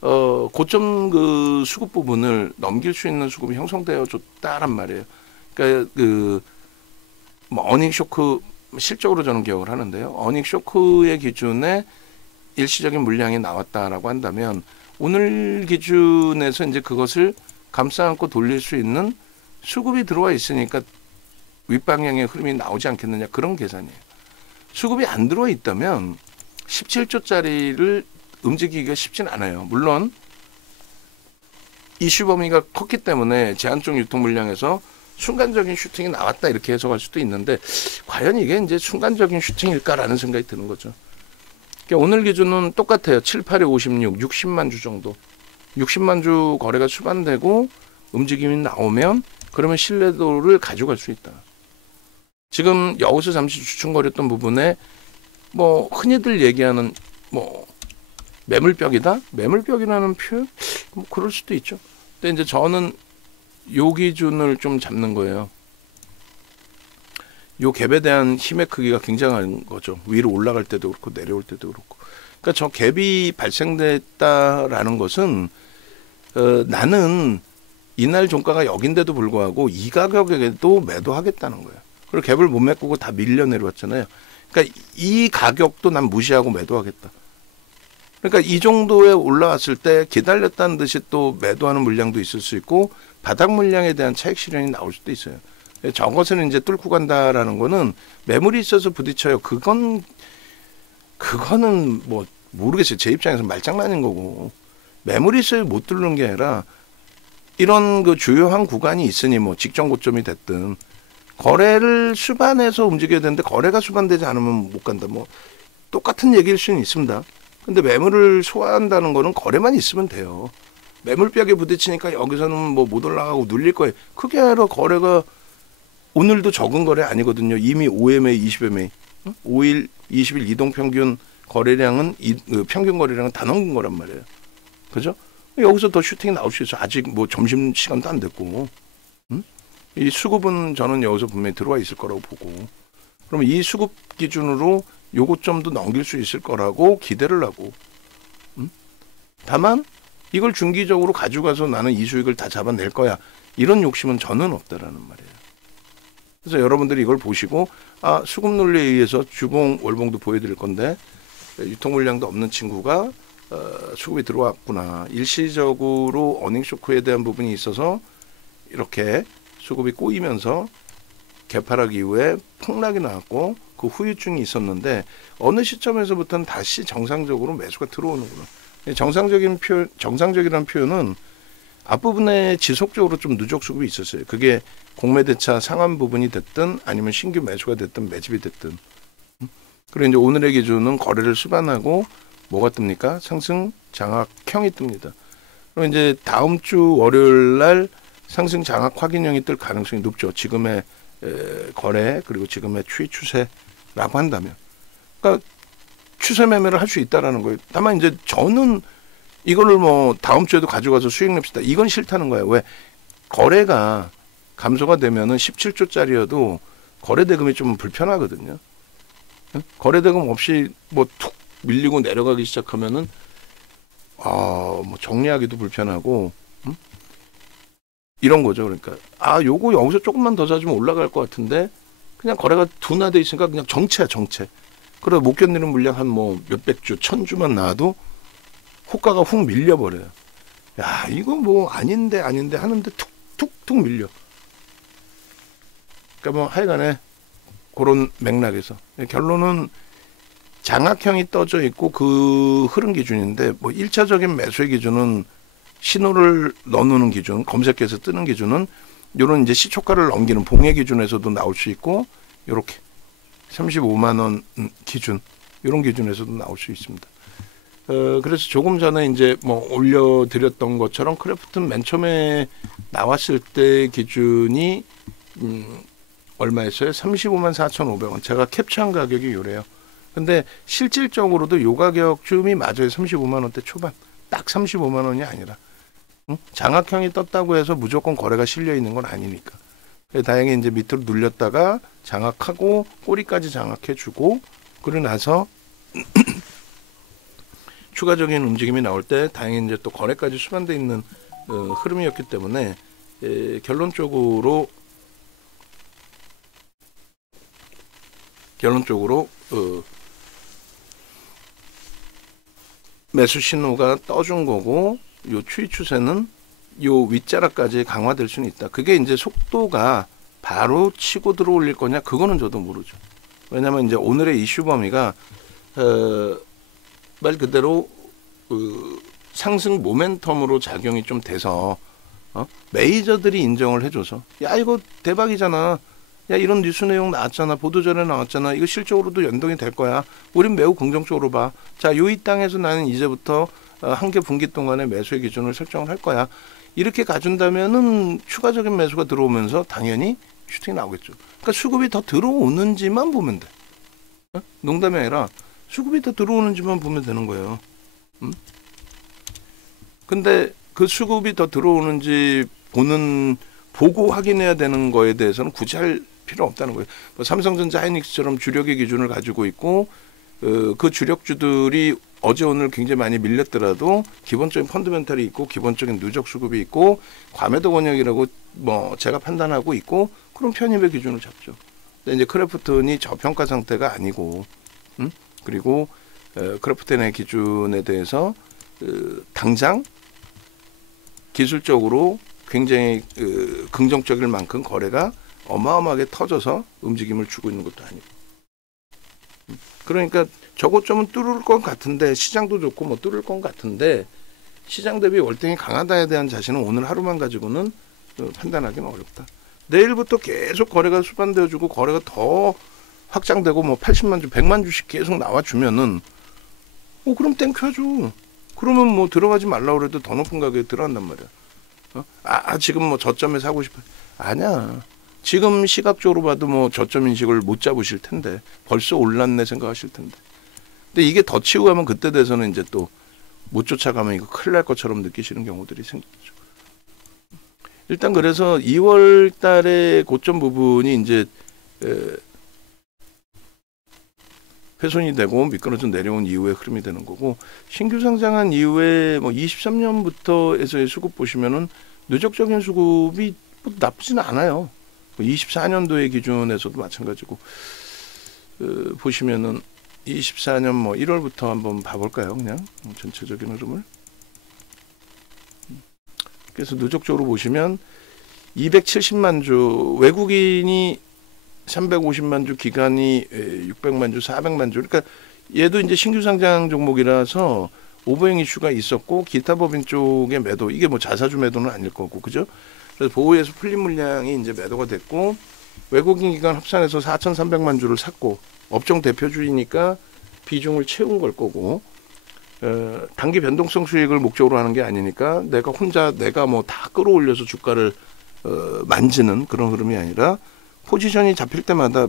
고점 그 수급 부분을 넘길 수 있는 수급이 형성되어 줬다란 말이에요. 그러니까 뭐 어닝 쇼크, 실적으로 저는 기억을 하는데요. 어닝 쇼크의 기준에 일시적인 물량이 나왔다라고 한다면, 오늘 기준에서 이제 그것을 감싸 안고 돌릴 수 있는 수급이 들어와 있으니까 윗방향의 흐름이 나오지 않겠느냐, 그런 계산이에요. 수급이 안 들어와 있다면 17조짜리를 움직이기가 쉽진 않아요. 물론 이슈 범위가 컸기 때문에 제한적 유통 물량에서 순간적인 슈팅이 나왔다, 이렇게 해석할 수도 있는데, 과연 이게 이제 순간적인 슈팅일까라는 생각이 드는 거죠. 그러니까 오늘 기준은 똑같아요. 7, 8에 56, 60만 주 정도. 60만 주 거래가 수반되고 움직임이 나오면, 그러면 신뢰도를 가져갈 수 있다. 지금 여기서 잠시 주춤거렸던 부분에 뭐 흔히들 얘기하는 뭐 매물벽이다? 매물벽이라는 표현? 뭐 그럴 수도 있죠. 근데 이제 저는 요 기준을 좀 잡는 거예요. 요 갭에 대한 힘의 크기가 굉장한 거죠. 위로 올라갈 때도 그렇고 내려올 때도 그렇고. 그러니까 저 갭이 발생됐다라는 것은 나는 이날 종가가 여긴데도 불구하고 이 가격에도 매도하겠다는 거예요. 그리고 갭을 못 메꾸고 다 밀려 내려왔잖아요. 그러니까 이 가격도 난 무시하고 매도하겠다. 그러니까 이 정도에 올라왔을 때 기다렸다는 듯이 또 매도하는 물량도 있을 수 있고, 바닥 물량에 대한 차익 실현이 나올 수도 있어요. 저것은 이제 뚫고 간다라는 거는 매물이 있어서 부딪혀요. 그거는 뭐 모르겠어요. 제 입장에서 말장난인 거고, 매물이 있어야 못 뚫는 게 아니라 이런 그 주요한 구간이 있으니 뭐 직전 고점이 됐든 거래를 수반해서 움직여야 되는데, 거래가 수반되지 않으면 못 간다. 뭐 똑같은 얘기일 수는 있습니다. 근데 매물을 소화한다는 거는 거래만 있으면 돼요. 매물벽에 부딪히니까 여기서는 뭐 못 올라가고 눌릴 거예요. 그게 아니라 거래가 오늘도 적은 거래 아니거든요. 이미 5MA, 20MA, 5일, 20일 이동평균 거래량은 평균 거래량은 다 넘긴 거란 말이에요. 그죠? 여기서 더 슈팅이 나올 수 있어요. 아직 뭐 점심시간도 안 됐고. 이 수급은 저는 여기서 분명히 들어와 있을 거라고 보고, 그러면 이 수급 기준으로 요 고점도 넘길 수 있을 거라고 기대를 하고, 다만 이걸 중기적으로 가져가서 나는 이 수익을 다 잡아낼 거야, 이런 욕심은 저는 없다라는 말이에요. 그래서 여러분들이 이걸 보시고, 아, 수급 논리에 의해서 주봉, 월봉도 보여드릴 건데 유통 물량도 없는 친구가 수급이 들어왔구나. 일시적으로 어닝 쇼크에 대한 부분이 있어서 이렇게 수급이 꼬이면서 개파락 이후에 폭락이 나왔고, 그 후유증이 있었는데 어느 시점에서부터는 다시 정상적으로 매수가 들어오는구나. 정상적이라는 표현은 앞부분에 지속적으로 좀 누적 수급이 있었어요. 그게 공매대차 상환 부분이 됐든 아니면 신규 매수가 됐든 매집이 됐든. 그리고 이제 오늘의 기준은 거래를 수반하고 뭐가 뜹니까? 상승 장악형이 뜹니다. 그리고 이제 다음 주 월요일 날 상승 장악 확인형이 뜰 가능성이 높죠. 지금의 거래, 그리고 지금의 추세라고 한다면. 그러니까 추세 매매를 할 수 있다라는 거예요. 다만 이제 저는 이거를 뭐 다음 주에도 가져가서 수익 냅시다, 이건 싫다는 거예요. 왜? 거래가 감소가 되면은 17조짜리여도 거래 대금이 좀 불편하거든요. 거래 대금 없이 뭐 툭 밀리고 내려가기 시작하면은 뭐 정리하기도 불편하고, 이런 거죠. 그러니까 요거 여기서 조금만 더 사주면 올라갈 것 같은데 그냥 거래가 둔화돼 있으니까 그냥 정체야, 정체. 그래서 못 견디는 물량 한 뭐 몇백 주, 1000주만 나와도 호가가 훅 밀려버려요. 야, 이거 뭐 아닌데 하는데 툭툭툭 밀려. 그러니까 뭐 하여간에 그런 맥락에서 결론은 장악형이 떠져 있고 그 흐름 기준인데, 뭐 1차적인 매수의 기준은 신호를 넣어놓는 기준, 검색해서 뜨는 기준은 이런 이제 시초가를 넘기는 봉해 기준에서도 나올 수 있고, 이렇게 35만 원 기준, 이런 기준에서도 나올 수 있습니다. 그래서 조금 전에 이제 뭐 올려드렸던 것처럼 크래프트는 맨 처음에 나왔을 때 기준이 얼마였어요? 35만 4,500원. 제가 캡처한 가격이 요래요. 근데 실질적으로도 요 가격쯤이 맞아요. 35만 원대 초반. 딱 35만 원이 아니라. 응? 장악형이 떴다고 해서 무조건 거래가 실려 있는 건 아니니까. 다행히 이제 밑으로 눌렸다가 장악하고 꼬리까지 장악해주고 그러고 나서 추가적인 움직임이 나올 때 다행히 이제 또 거래까지 수반돼 있는 흐름이었기 때문에 결론적으로 매수 신호가 떠준 거고 요 추이 추세는 요 윗자락까지 강화될 수는 있다. 그게 이제 속도가 바로 치고 들어올릴 거냐 그거는 저도 모르죠. 왜냐하면 이제 오늘의 이슈 범위가 말 그대로 상승 모멘텀으로 작용이 좀 돼서 메이저들이 인정을 해줘서 야 이거 대박이잖아. 야 이런 뉴스 내용 나왔잖아. 보도자료 나왔잖아. 이거 실적으로도 연동이 될 거야. 우린 매우 긍정적으로 봐. 자, 요 이 땅에서 나는 이제부터 한 개 분기 동안의 매수의 기준을 설정을 할 거야. 이렇게 가준다면은 추가적인 매수가 들어오면서 당연히 슈팅이 나오겠죠. 그러니까 수급이 더 들어오는지만 보면 돼. 농담이 아니라 수급이 더 들어오는지만 보면 되는 거예요. 근데 그 수급이 더 들어오는지 보고 확인해야 되는 거에 대해서는 굳이 할 필요 없다는 거예요. 뭐 삼성전자, 하이닉스처럼 주력의 기준을 가지고 있고 그 주력주들이 어제 오늘 굉장히 많이 밀렸더라도 기본적인 펀더멘탈이 있고 기본적인 누적 수급이 있고 과매도 권역이라고 뭐 제가 판단하고 있고 그런 편입의 기준을 잡죠. 근데 이제 크래프톤이 저평가 상태가 아니고 그리고 크래프톤의 기준에 대해서 당장 기술적으로 굉장히 긍정적일 만큼 거래가 어마어마하게 터져서 움직임을 주고 있는 것도 아니고 그러니까 저고점은 뚫을 것 같은데 시장도 좋고 뭐 뚫을 것 같은데 시장 대비 월등히 강하다에 대한 자신은 오늘 하루만 가지고는 판단하기는 어렵다. 내일부터 계속 거래가 수반되어주고 거래가 더 확장되고 뭐 80만 주, 100만 주씩 계속 나와주면은 그럼 땡큐하죠. 그러면 뭐 들어가지 말라고 그래도 더 높은 가격에 들어간단 말이야. 지금 뭐 저점에 사고 싶어. 아니야. 지금 시각적으로 봐도 뭐 저점 인식을 못 잡으실 텐데 벌써 올랐네 생각하실 텐데. 근데 이게 더 치고 가면 그때 돼서는 이제 또 못 쫓아가면 이거 큰일 날 것처럼 느끼시는 경우들이 생기죠. 일단 그래서 2월 달에 고점 부분이 이제 훼손이 되고 미끄러져 내려온 이후에 흐름이 되는 거고 신규 상장한 이후에 뭐 23년부터에서의 수급 보시면은 누적적인 수급이 뭐 나쁘지는 않아요. 24년도의 기준에서도 마찬가지고 보시면은 24년 뭐 1월부터 한번 봐볼까요? 그냥 전체적인 흐름을. 그래서 누적적으로 보시면 270만 주 외국인이 350만 주 기간이 600만 주 400만 주 그러니까 얘도 이제 신규 상장 종목이라서 오버행 이슈가 있었고 기타 법인 쪽의 매도 이게 뭐 자사주 매도는 아닐 거고 그죠? 그래서 보호에서 풀린 물량이 이제 매도가 됐고 외국인 기관 합산해서 4,300만 주를 샀고 업종 대표주이니까 비중을 채운 걸 거고 단기 변동성 수익을 목적으로 하는 게 아니니까 내가 뭐 다 끌어올려서 주가를 만지는 그런 흐름이 아니라 포지션이 잡힐 때마다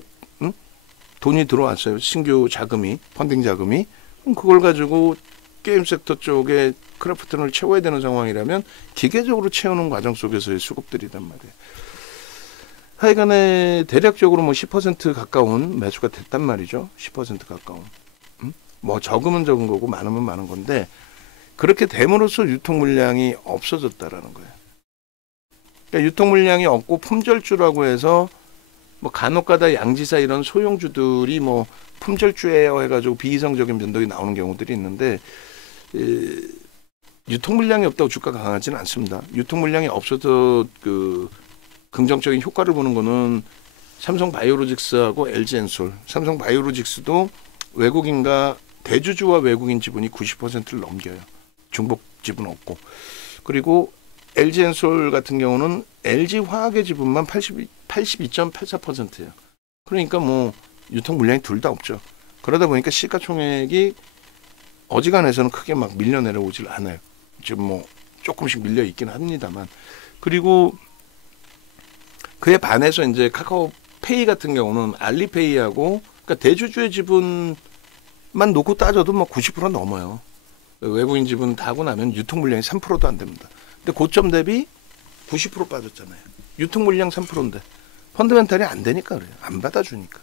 돈이 들어왔어요. 신규 자금이 펀딩 자금이 그걸 가지고 게임 섹터 쪽에 크래프톤을 채워야 되는 상황이라면 기계적으로 채우는 과정 속에서의 수급들이란 말이에요. 하여간에 대략적으로 뭐 10% 가까운 매수가 됐단 말이죠. 10% 가까운. 뭐 적으면 적은 거고 많으면 많은 건데 그렇게 됨으로써 유통 물량이 없어졌다라는 거예요. 그러니까 유통 물량이 없고 품절주라고 해서 뭐 간혹가다 양지사 이런 소형주들이 뭐 품절주예요 해가지고 비이성적인 변동이 나오는 경우들이 있는데 유통 물량이 없다고 주가가 강하지는 않습니다. 유통 물량이 없어서 그 긍정적인 효과를 보는 거는 삼성바이오로직스하고 LG엔솔. 삼성바이오로직스도 외국인과 대주주와 외국인 지분이 90%를 넘겨요. 중복 지분 없고. 그리고 LG엔솔 같은 경우는 LG화학의 지분만 82.84%예요. 그러니까 뭐 유통 물량이 둘 다 없죠. 그러다 보니까 시가총액이 어지간해서는 크게 막 밀려 내려오질 않아요. 지금 뭐 조금씩 밀려 있긴 합니다만. 그리고 그에 반해서 이제 카카오페이 같은 경우는 알리페이하고, 그러니까 대주주의 지분만 놓고 따져도 뭐 90% 넘어요. 외국인 지분 다 하고 나면 유통 물량이 3%도 안 됩니다. 근데 고점 대비 90% 빠졌잖아요. 유통 물량 3%인데 펀드멘탈이 안 되니까 그래요. 안 받아주니까.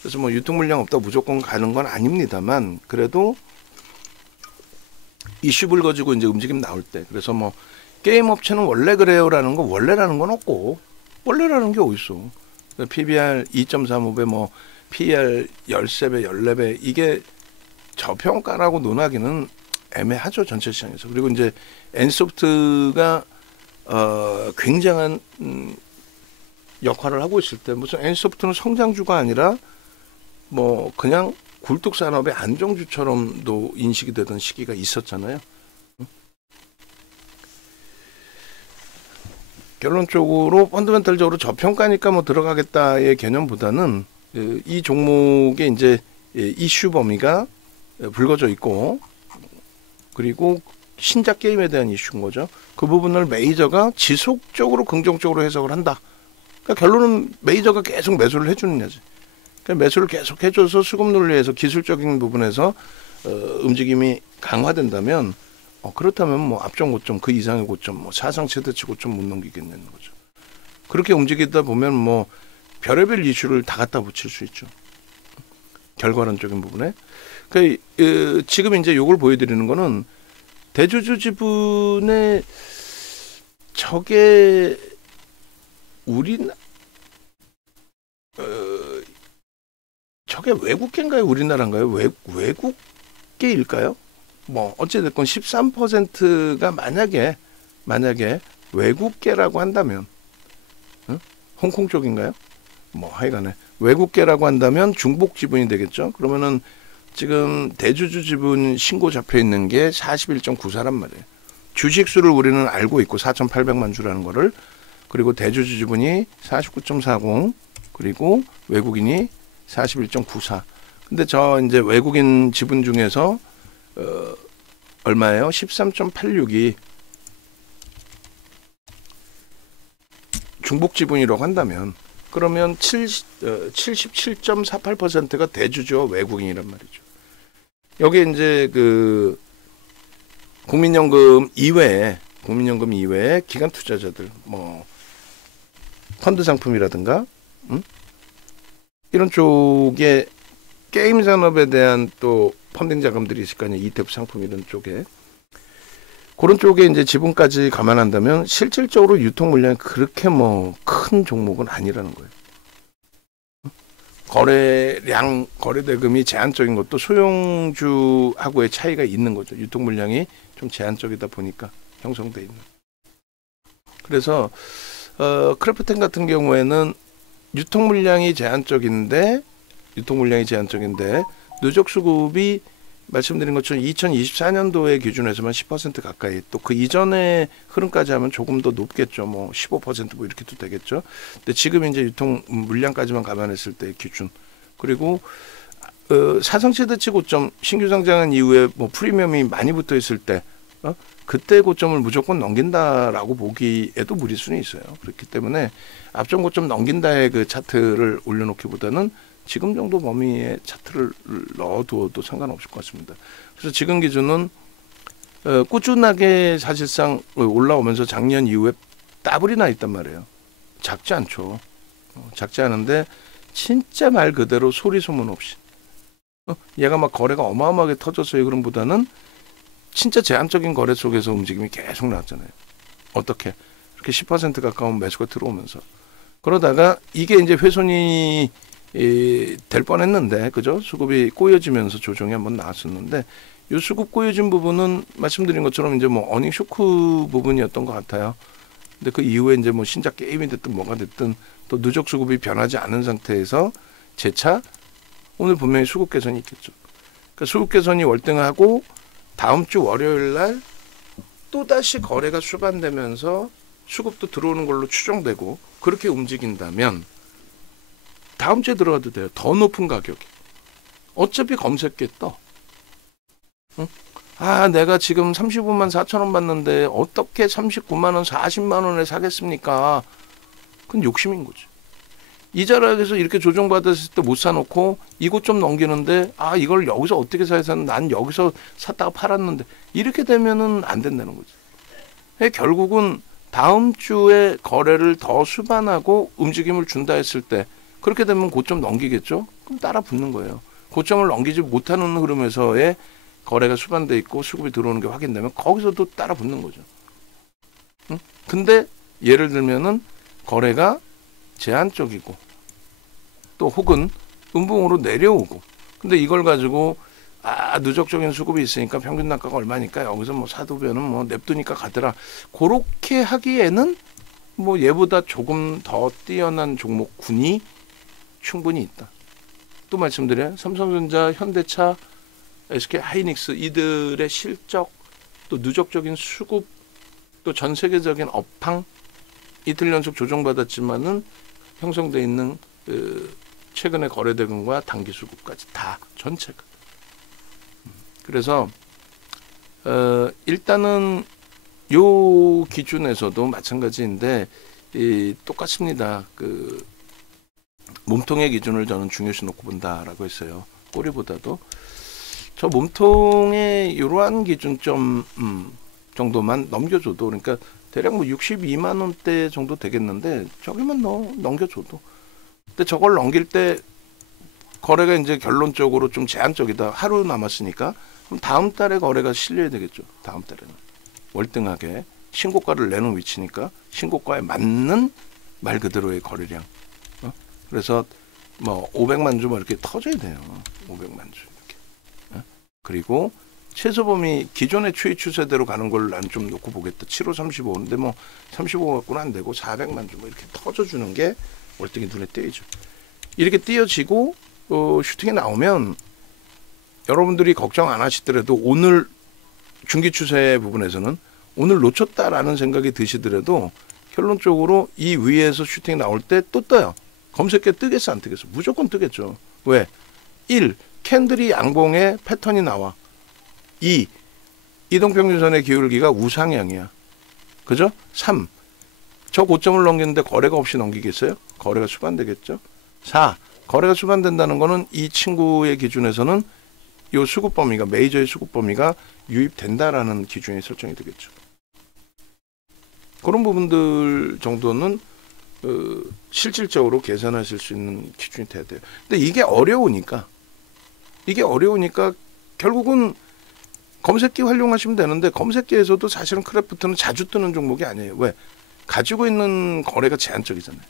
그래서 뭐 유통 물량 없다고 무조건 가는 건 아닙니다만, 그래도 이슈 불거지고 이제 움직임 나올 때, 그래서 뭐 게임 업체는 원래 그래요라는 거, 원래라는 건 없고, 원래라는 게 어딨어. PBR 2.35배, 뭐 PER 13배, 14배, 이게 저평가라고 논하기는 애매하죠, 전체 시장에서. 그리고 이제 엔소프트가 굉장한 역할을 하고 있을 때, 무슨 엔소프트는 성장주가 아니라 뭐 그냥 굴뚝 산업의 안정주처럼도 인식이 되던 시기가 있었잖아요. 결론적으로 펀드멘탈적으로 저평가니까 뭐 들어가겠다의 개념보다는 이 종목의 이제 이슈 범위가 불거져 있고, 그리고 신작 게임에 대한 이슈인 거죠. 그 부분을 메이저가 지속적으로 긍정적으로 해석을 한다. 그러니까 결론은 메이저가 계속 매수를 해주느냐지. 그러니까 매수를 계속 해줘서 수급 논리에서 기술적인 부분에서 움직임이 강화된다면, 그렇다면 뭐 앞전 고점, 그 이상의 고점, 뭐 사상 최대치 고점 못 넘기겠냐는 거죠. 그렇게 움직이다 보면 뭐 별의별 이슈를 다 갖다 붙일 수 있죠. 결과론적인 부분에. 그러니까 지금 이제 요걸 보여드리는 거는 대주주 지분의 저게 저게 외국계인가요? 우리나라인가요? 외국계일까요? 뭐 어찌됐건 13%가 만약에 외국계라고 한다면, 홍콩 쪽인가요? 뭐 하여간에 외국계라고 한다면 중복 지분이 되겠죠. 그러면은 지금 대주주 지분 신고 잡혀 있는 게 41.94란 말이에요. 주식수를 우리는 알고 있고 4,800만 주라는 거를. 그리고 대주주 지분이 49.40, 그리고 외국인이 41.94. 근데 저 이제 외국인 지분 중에서 얼마예요? 13.86이 중복 지분이라고 한다면, 그러면 77.48%가 대주주와 외국인이란 말이죠. 여기 이제 그 국민연금 이외에 기관 투자자들, 뭐 펀드 상품이라든가 이런 쪽에 게임 산업에 대한 또 펀딩 자금들이 있을 거 아니에요. ETF 상품 이런 쪽에. 그런 쪽에 이제 지분까지 감안한다면 실질적으로 유통 물량이 그렇게 뭐 큰 종목은 아니라는 거예요. 거래량, 거래 대금이 제한적인 것도 소형주하고의 차이가 있는 거죠. 유통 물량이 좀 제한적이다 보니까 형성돼 있는. 그래서 크래프텐 같은 경우에는 유통 물량이 제한적인데 누적 수급이 말씀드린 것처럼 2024년도의 기준에서만 10% 가까이, 또 그 이전의 흐름까지 하면 조금 더 높겠죠. 뭐 15% 이렇게도 되겠죠. 근데 지금 이제 유통 물량까지만 감안했을 때 기준, 그리고 사상 최대치 고점, 신규 상장한 이후에 뭐 프리미엄이 많이 붙어 있을 때 그때 고점을 무조건 넘긴다라고 보기에도 무리수는 있어요. 그렇기 때문에 앞전 고점 넘긴다의 그 차트를 올려놓기보다는 지금 정도 범위의 차트를 넣어두어도 상관없을 것 같습니다. 그래서 지금 기준은 꾸준하게 사실상 올라오면서 작년 이후에 더블이 나 있단 말이에요. 작지 않죠. 작지 않은데 진짜 말 그대로 소리 소문 없이 얘가 막 거래가 어마어마하게 터졌어요. 그럼보다는 진짜 제한적인 거래 속에서 움직임이 계속 나왔잖아요. 어떻게? 이렇게 10% 가까운 매수가 들어오면서. 그러다가 이게 이제 훼손이 될 뻔했는데, 그죠? 수급이 꼬여지면서 조정이 한번 나왔었는데, 이 수급 꼬여진 부분은 말씀드린 것처럼 이제 뭐 어닝 쇼크 부분이었던 것 같아요. 근데 그 이후에 이제 뭐 신작 게임이 됐든 뭐가 됐든 또 누적 수급이 변하지 않은 상태에서 재차 오늘 분명히 수급 개선이 있겠죠. 그러니까 수급 개선이 월등하고 다음 주 월요일 날 또다시 거래가 수반되면서 수급도 들어오는 걸로 추정되고 그렇게 움직인다면 다음 주에 들어가도 돼요. 더 높은 가격에. 어차피 검색계 떠. 응? 아, 내가 지금 35만 4천 원 받는데 어떻게 39만 원, 40만 원에 사겠습니까? 그건 욕심인 거죠. 이자락에서 이렇게 조정받았을 때 못 사놓고 이곳 좀 넘기는데 아, 이걸 여기서 어떻게 사야 난 여기서 샀다가 팔았는데 이렇게 되면은 안 된다는 거죠. 결국은 다음 주에 거래를 더 수반하고 움직임을 준다 했을 때 그렇게 되면 고점 넘기겠죠? 그럼 따라 붙는 거예요. 고점을 넘기지 못하는 흐름에서의 거래가 수반돼 있고 수급이 들어오는 게 확인되면 거기서도 따라 붙는 거죠. 응? 근데 예를 들면은 거래가 제한적이고 또 혹은 음봉으로 내려오고 근데 이걸 가지고 아, 누적적인 수급이 있으니까 평균 단가가 얼마니까 여기서 뭐 사도변은 뭐 냅두니까 가더라. 그렇게 하기에는 뭐 얘보다 조금 더 뛰어난 종목군이 충분히 있다. 또 말씀드려요. 삼성전자, 현대차, SK 하이닉스 이들의 실적, 또 누적적인 수급, 또 전 세계적인 업황 이틀 연속 조정받았지만은 형성돼 있는 최근의 거래대금과 단기 수급까지 다 전체가. 그래서 일단은 요 기준에서도 마찬가지인데 똑같습니다. 그 몸통의 기준을 저는 중요시 놓고 본다라고 했어요. 꼬리보다도 저 몸통의 이러한 기준점 정도만 넘겨줘도 그러니까 대략 뭐 62만 원대 정도 되겠는데 저기만 넘겨줘도 근데 저걸 넘길 때 거래가 이제 결론적으로 좀 제한적이다. 하루 남았으니까 그럼 다음 달에 거래가 실려야 되겠죠. 다음 달에는 월등하게 신고가를 내놓은 위치니까 신고가에 맞는 말 그대로의 거래량. 그래서 뭐 500만 주 뭐 이렇게 터져야 돼요. 500만 주 이렇게. 그리고 최소 범위 기존의 추이 추세대로 가는 걸 난 좀 놓고 보겠다. 7호 35인데 뭐 35 갖고는 안 되고 400만 주 뭐 이렇게 터져주는 게 월등히 눈에 띄죠. 이렇게 띄어지고 슈팅이 나오면 여러분들이 걱정 안 하시더라도 오늘 중기 추세 부분에서는 오늘 놓쳤다라는 생각이 드시더라도 결론적으로 이 위에서 슈팅이 나올 때 또 떠요. 검색해 뜨겠어 안 뜨겠어? 무조건 뜨겠죠. 왜? 1. 캔들이 양봉의 패턴이 나와. 2. 이동평균선의 기울기가 우상향이야. 그죠? 3. 저 고점을 넘기는데 거래가 없이 넘기겠어요? 거래가 수반되겠죠? 4. 거래가 수반된다는 거는 이 친구의 기준에서는 이 수급 범위가 메이저의 수급 범위가 유입된다라는 기준이 설정이 되겠죠. 그런 부분들 정도는 실질적으로 계산하실 수 있는 기준이 돼야 돼요. 근데 이게 어려우니까 결국은 검색기 활용하시면 되는데 검색기에서도 사실은 크래프트는 자주 뜨는 종목이 아니에요. 왜? 가지고 있는 거래가 제한적이잖아요.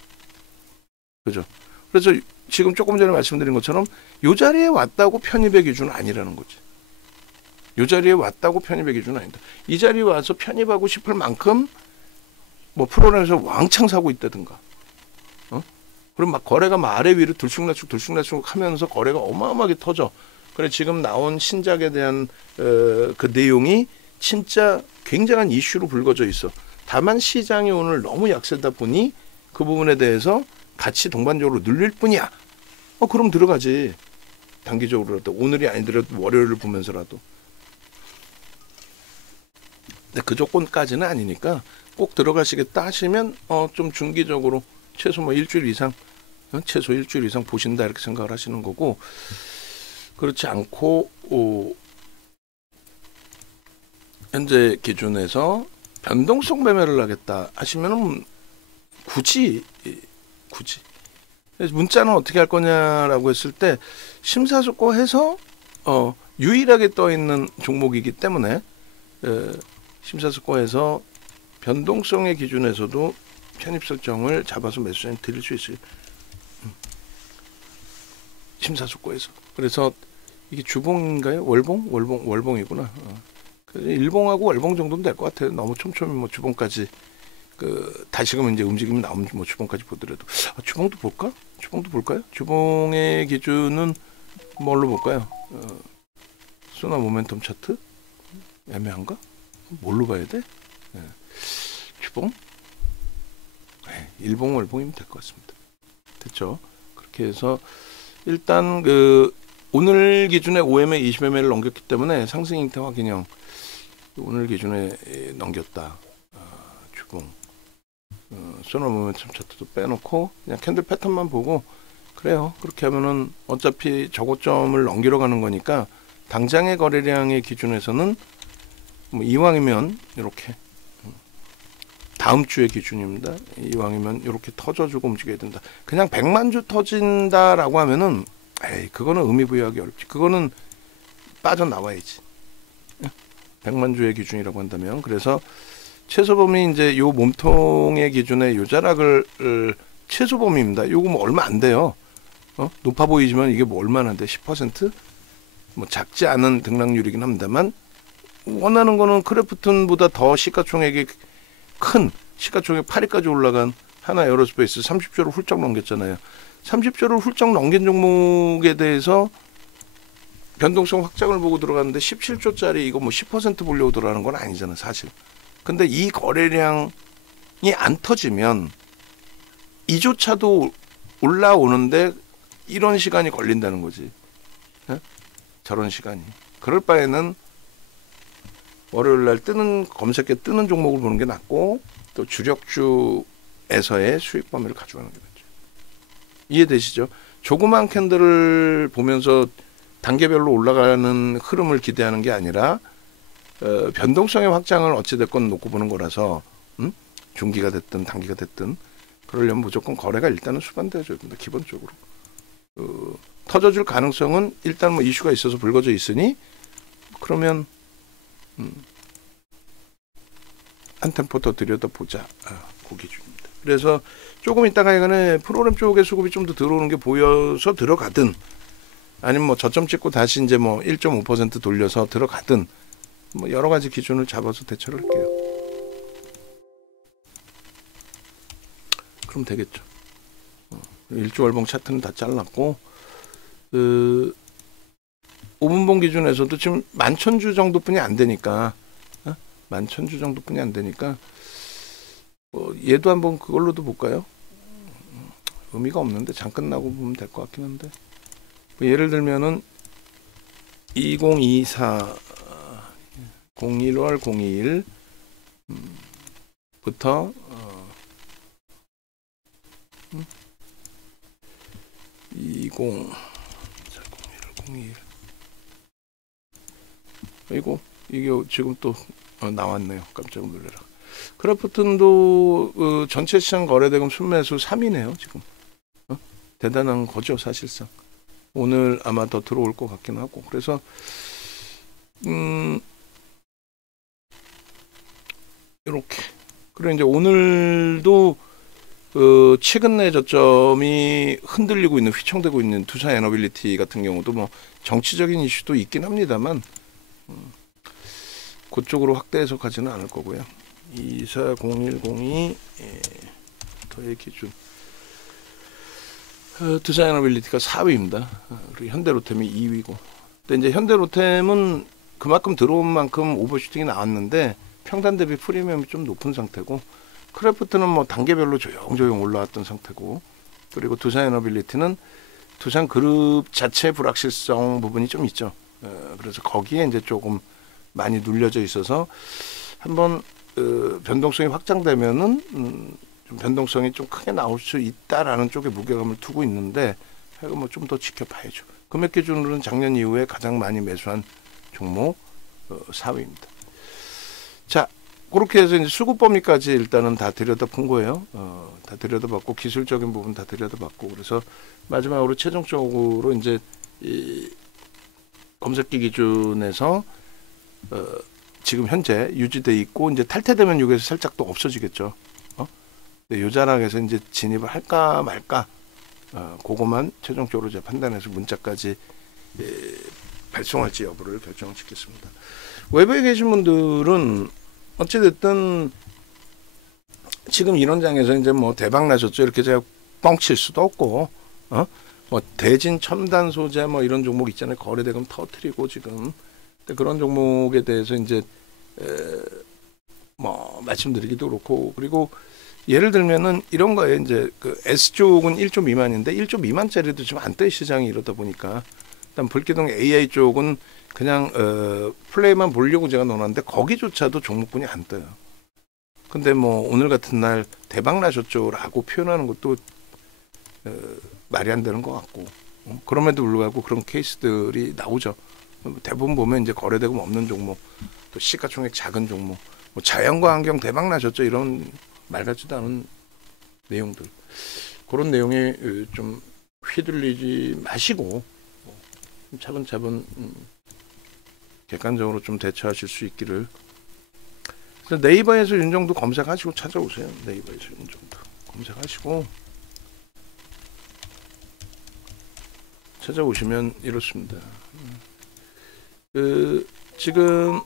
그죠? 그래서 지금 조금 전에 말씀드린 것처럼 이 자리에 왔다고 편입의 기준은 아니라는 거지. 이 자리에 왔다고 편입의 기준은 아니다. 이 자리에 와서 편입하고 싶을 만큼 뭐 프로그램에서 왕창 사고 있다든가. 그럼 막 거래가 막 아래 위로 들쑥날쑥 하면서 거래가 어마어마하게 터져. 그래 지금 나온 신작에 대한 그 내용이 진짜 굉장한 이슈로 불거져 있어. 다만 시장이 오늘 너무 약세다 보니 그 부분에 대해서 같이 동반적으로 눌릴 뿐이야. 그럼 들어가지. 단기적으로라도 오늘이 아니더라도 월요일을 보면서라도. 근데 그 조건까지는 아니니까 꼭 들어가시겠다 하시면 좀 중기적으로 최소 뭐 일주일 이상 보신다 이렇게 생각을 하시는 거고 그렇지 않고 현재 기준에서 변동성 매매를 하겠다 하시면은 굳이 문자는 어떻게 할 거냐라고 했을 때 심사숙고해서 유일하게 떠 있는 종목이기 때문에 심사숙고해서 변동성의 기준에서도 편입 설정을 잡아서 매수자에 드릴 수 있어요. 심사숙고해서. 그래서 이게 주봉인가요? 월봉이구나. 일봉하고 월봉 정도는 될 것 같아요. 너무 촘촘히 뭐 주봉까지 다시금 이제 움직임이 나오면 뭐 주봉까지 보더라도 주봉도 볼까? 주봉도 볼까요? 주봉의 기준은 뭘로 볼까요? 소나 모멘텀 차트? 애매한가? 뭘로 봐야 돼? 주봉? 일봉 월봉이면 될 것 같습니다. 됐죠? 그렇게 해서 일단 오늘 기준에 5MA, 20MA를 넘겼기 때문에 상승 형태 확인형 오늘 기준에 넘겼다. 주봉 소나 모멘텀 차트도 빼놓고 그냥 캔들 패턴만 보고 그래요. 그렇게 하면은 어차피 저고점을 넘기러 가는 거니까 당장의 거래량의 기준에서는 뭐 이왕이면 이렇게 다음 주의 기준입니다. 이왕이면 이렇게 터져주고 움직여야 된다. 그냥 100만 주 터진다라고 하면은 에이 그거는 의미 부여하기 어렵지. 그거는 빠져나와야지. 100만 주의 기준이라고 한다면 그래서 최소범위 이제 요 몸통의 기준에 요 자락을 최소범위입니다. 요거 뭐 얼마 안 돼요. 높아 보이지만 이게 뭐 얼마나 안 돼? 10%? 뭐 작지 않은 등락률이긴 합니다만 원하는 거는 크래프톤보다 더 시가총액이 큰 시가총액 8위까지 올라간 하나 에어로스페이스 30조를 훌쩍 넘겼잖아요. 30조를 훌쩍 넘긴 종목에 대해서 변동성 확장을 보고 들어갔는데 17조짜리 이거 뭐 10% 보려고 들어가는 건 아니잖아 사실. 근데 이 거래량이 안 터지면 이조차도 올라오는데 이런 시간이 걸린다는 거지. 네? 저런 시간이. 그럴 바에는 월요일 날 검색에 뜨는 종목을 보는 게 낫고 또 주력주에서의 수익 범위를 가져가는 게 낫죠. 이해되시죠? 조그만 캔들을 보면서 단계별로 올라가는 흐름을 기대하는 게 아니라 변동성의 확장을 어찌됐건 놓고 보는 거라서 중기가 됐든 단기가 됐든 그러려면 무조건 거래가 일단은 수반되어줘야 된다. 기본적으로. 터져줄 가능성은 일단 뭐 이슈가 있어서 불거져 있으니 그러면 한 템포 더 들여다보자. 그 기준입니다. 그래서 조금 있다가 이거는 프로그램 쪽에 수급이 좀 더 들어오는 게 보여서 들어가든 아니면 뭐 저점 찍고 다시 이제 뭐 1.5% 돌려서 들어가든 뭐 여러 가지 기준을 잡아서 대처를 할게요. 그럼 되겠죠. 일주월봉 차트는 다 잘랐고 5분봉 기준에서도 지금 11,000주 정도뿐이 안 되니까 11,000주 정도뿐이 안 되니까 얘도 한번 그걸로도 볼까요? 의미가 없는데 잠깐 나고 보면 될 것 같긴 한데 예를 들면은 2024 01월 02일 부터 20 01 02일 이게 지금 또 나왔네요. 깜짝 놀래라. 크래프톤도 전체 시장 거래대금 순매수 3위네요. 지금 대단한 거죠 사실상. 오늘 아마 더 들어올 것 같긴 하고 그래서 이렇게 그리고 이제 오늘도 최근 내 저점이 흔들리고 있는 휘청되고 있는 두산 에너빌리티 같은 경우도 뭐 정치적인 이슈도 있긴 합니다만 그쪽으로 확대 해석하지는 않을 거고요. 240102 더의 기준 두산 에너빌리티가 4위입니다. 그리고 현대로템이 2위고. 근데 이제 현대로템은 그만큼 들어온 만큼 오버슈팅이 나왔는데 평단 대비 프리미엄이 좀 높은 상태고 크래프트는 뭐 단계별로 조용조용 올라왔던 상태고 그리고 두산 에너빌리티는 두산 그룹 자체 불확실성 부분이 좀 있죠. 그래서 거기에 이제 조금 많이 눌려져 있어서 한번 변동성이 확장되면은 좀 변동성이 좀 크게 나올 수 있다라는 쪽에 무게감을 두고 있는데 뭐 좀 더 지켜봐야죠. 금액 기준으로는 작년 이후에 가장 많이 매수한 종목 4위입니다. 자, 그렇게 해서 이제 수급 범위까지 일단은 다 들여다본 거예요. 다 들여다봤고 기술적인 부분 다 들여다봤고 그래서 마지막으로 최종적으로 이제 이 검색기 기준에서 지금 현재 유지돼 있고 이제 탈퇴되면 여기서 살짝 또 없어지겠죠. 요 자락에서 이제 진입을 할까 말까 그것만 최종적으로 제가 판단해서 문자까지 발송할지 여부를 결정을 짓겠습니다. 외부에 계신 분들은 어찌됐든 지금 이런 장에서 이제 뭐 대박 나셨죠 이렇게 제가 뻥칠 수도 없고 뭐 대진 첨단 소재 뭐 이런 종목 있잖아요. 거래대금 터트리고 지금 그런 종목에 대해서 이제 뭐 말씀드리기도 그렇고 그리고 예를 들면은 이런 거에 이제 그 S 쪽은 1조 미만인데 1조 미만짜리도 지금 안 떠 시장이 이러다 보니까 일단 불기둥 AI 쪽은 그냥 플레이만 보려고 제가 넣어놨는데 거기조차도 종목군이 안 떠요. 근데 뭐 오늘 같은 날 대박 나셨죠라고 표현하는 것도 말이 안 되는 것 같고 그럼에도 불구하고 그런 케이스들이 나오죠. 대부분 보면 이제 거래되고 없는 종목, 또 시가총액 작은 종목, 뭐 자연과 환경 대박 나셨죠 이런 말 같지도 않은 내용들, 그런 내용에 좀 휘둘리지 마시고 차분차분 객관적으로 좀 대처하실 수 있기를. 그래서 네이버에서 윤정도 검색하시고 찾아오세요. 네이버에서 윤정도 검색하시고 찾아오시면 이렇습니다. 지금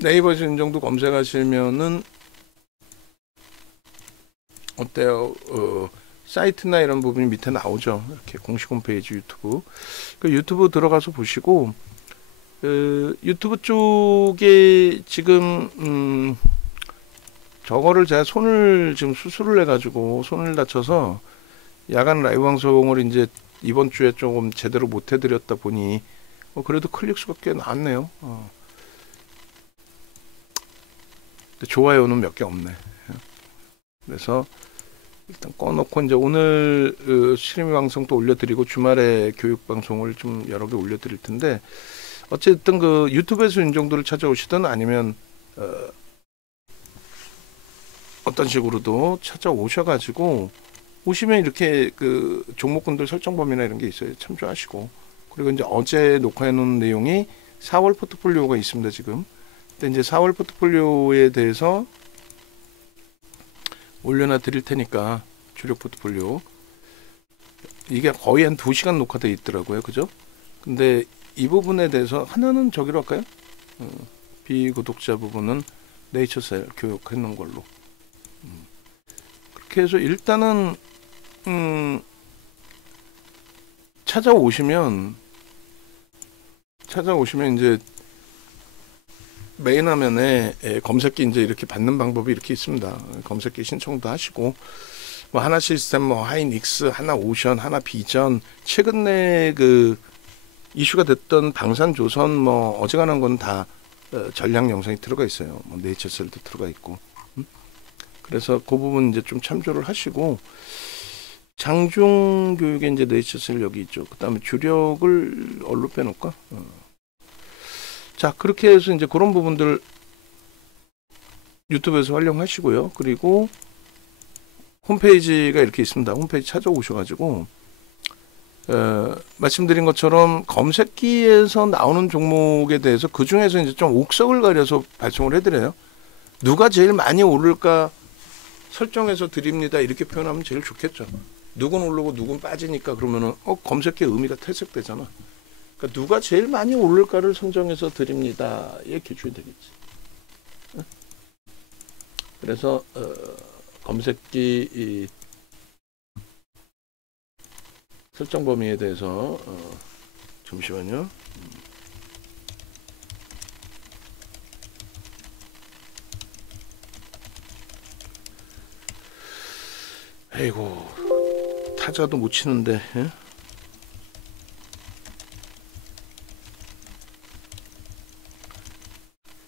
네이버에서 윤정도 검색하시면은 어때요? 사이트나 이런 부분이 밑에 나오죠. 이렇게 공식 홈페이지 유튜브. 그 유튜브 들어가서 보시고 유튜브 쪽에 지금 저거를 제가 손을 지금 수술을 해가지고 손을 다쳐서 야간 라이브 방송을 이제 이번 주에 조금 제대로 못 해드렸다 보니 그래도 클릭 수가 꽤 나왔네요. 근데 좋아요는 몇 개 없네. 그래서 일단 꺼놓고 이제 오늘 스트리밍 방송도 올려드리고 주말에 교육 방송을 좀 여러 개 올려드릴 텐데 어쨌든 그 유튜브에서 윤정도를 찾아오시든 아니면 어떤 식으로도 찾아오셔가지고 오시면 이렇게 그 종목군들 설정 범위나 이런 게 있어요. 참조하시고 그리고 이제 어제 녹화해 놓은 내용이 4월 포트폴리오가 있습니다 지금. 근데 이제 4월 포트폴리오에 대해서 올려놔 드릴 테니까 주력 포트폴리오 이게 거의 한 2시간 녹화돼 있더라고요. 그죠? 근데 이 부분에 대해서 하나는 저기로 할까요? 비구독자 부분은 네이처셀 교육해 놓은 걸로. 그렇게 해서 일단은 찾아오시면 이제 메인 화면에 검색기 이제 이렇게 받는 방법이 이렇게 있습니다. 검색기 신청도 하시고 뭐 하나 시스템, 뭐 하이닉스, 하나 오션, 하나 비전, 최근에 그 이슈가 됐던 방산조선 뭐 어지간한 건 다 전략 영상이 들어가 있어요. 뭐 네이처셀도 들어가 있고. 그래서 그 부분 이제 좀 참조를 하시고 장중 교육에 이제 네이처셀 여기 있죠. 그다음에 주력을 얼로 빼놓을까? 자, 그렇게 해서 이제 그런 부분들 유튜브에서 활용하시고요. 그리고 홈페이지가 이렇게 있습니다. 홈페이지 찾아오셔가지고 말씀드린 것처럼 검색기에서 나오는 종목에 대해서 그 중에서 이제 좀 옥석을 가려서 발송을 해드려요. 누가 제일 많이 오를까 설정해서 드립니다. 이렇게 표현하면 제일 좋겠죠. 누군 오르고 누군 빠지니까 그러면은 검색기의 의미가 퇴색되잖아. 그러니까 누가 제일 많이 오를까를 선정해서 드립니다의 기준이 되겠지. 그래서 검색기 이 설정 범위에 대해서 잠시만요. 아이고 타자도 못 치는데. 예?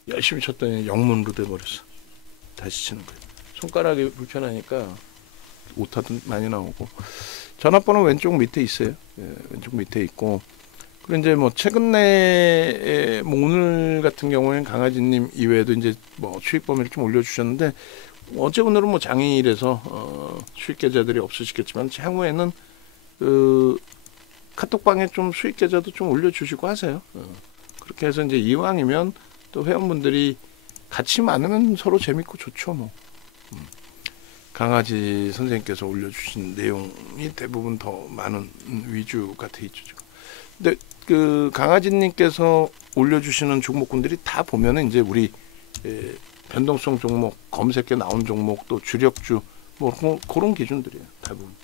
열심히 쳤더니 영문으로 돼버렸어. 다시 치는 거예요. 손가락이 불편하니까 오타도 많이 나오고. 전화번호 왼쪽 밑에 있어요. 예, 왼쪽 밑에 있고. 그리고 이제 뭐 최근에 뭐 오늘 같은 경우에는 강아지님 이외에도 이제 뭐 수익 범위를 좀 올려주셨는데 어제 오늘은 뭐 장애일에서 수익 계좌들이 없으시겠지만 향후에는 그 카톡방에 좀 수익 계좌도 좀 올려주시고 하세요. 그렇게 해서 이제 이왕이면 또 회원분들이 같이 많으면 서로 재밌고 좋죠 뭐. 강아지 선생님께서 올려주신 내용이 대부분 더 많은 위주가 돼 있죠 지금. 근데 그 강아지님께서 올려주시는 종목군들이 다 보면은 이제 우리 변동성 종목, 검색에 나온 종목, 또 주력주 뭐 그런 기준들이에요 대부분.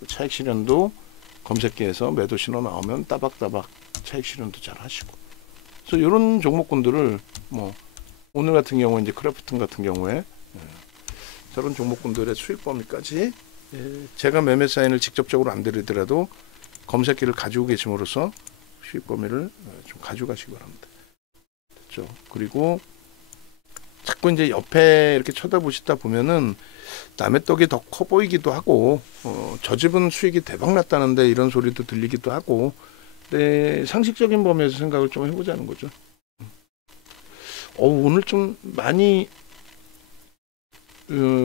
또 차익 실현도 검색기에서 매도 신호 나오면 따박따박 차익 실현도 잘 하시고. 그래서 이런 종목군들을 뭐 오늘 같은 경우에 이제 크래프톤 같은 경우에 저런 종목군들의 수익 범위까지 제가 매매 사인을 직접적으로 안 드리더라도 검색기를 가지고 계심으로써 수익 범위를 좀 가져가시기 바랍니다. 됐죠? 그리고 자꾸 이제 옆에 이렇게 쳐다보시다 보면은 남의 떡이 더 커 보이기도 하고, 저 집은 수익이 대박 났다는데 이런 소리도 들리기도 하고, 네, 상식적인 범위에서 생각을 좀 해보자는 거죠. 오늘 좀 많이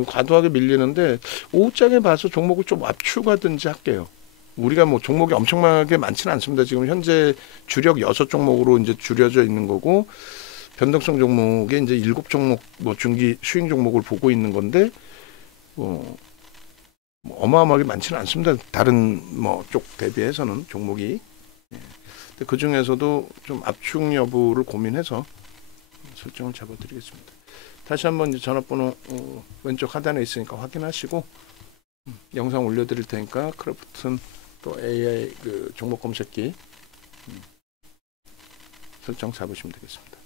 과도하게 밀리는데 오후장에 봐서 종목을 좀 압축하든지 할게요. 우리가 뭐 종목이 엄청나게 많지는 않습니다. 지금 현재 주력 6종목으로 이제 줄여져 있는 거고, 변동성 종목에 이제 7종목, 뭐 중기 수익 종목을 보고 있는 건데, 뭐 어마어마하게 많지는 않습니다. 다른 뭐 쪽 대비해서는 종목이. 근데 그 중에서도 좀 압축 여부를 고민해서 설정을 잡아드리겠습니다. 다시 한번 이제 전화번호 왼쪽 하단에 있으니까 확인하시고, 영상 올려드릴 테니까 크래프튼 또 AI 그 종목 검색기 설정 잡으시면 되겠습니다.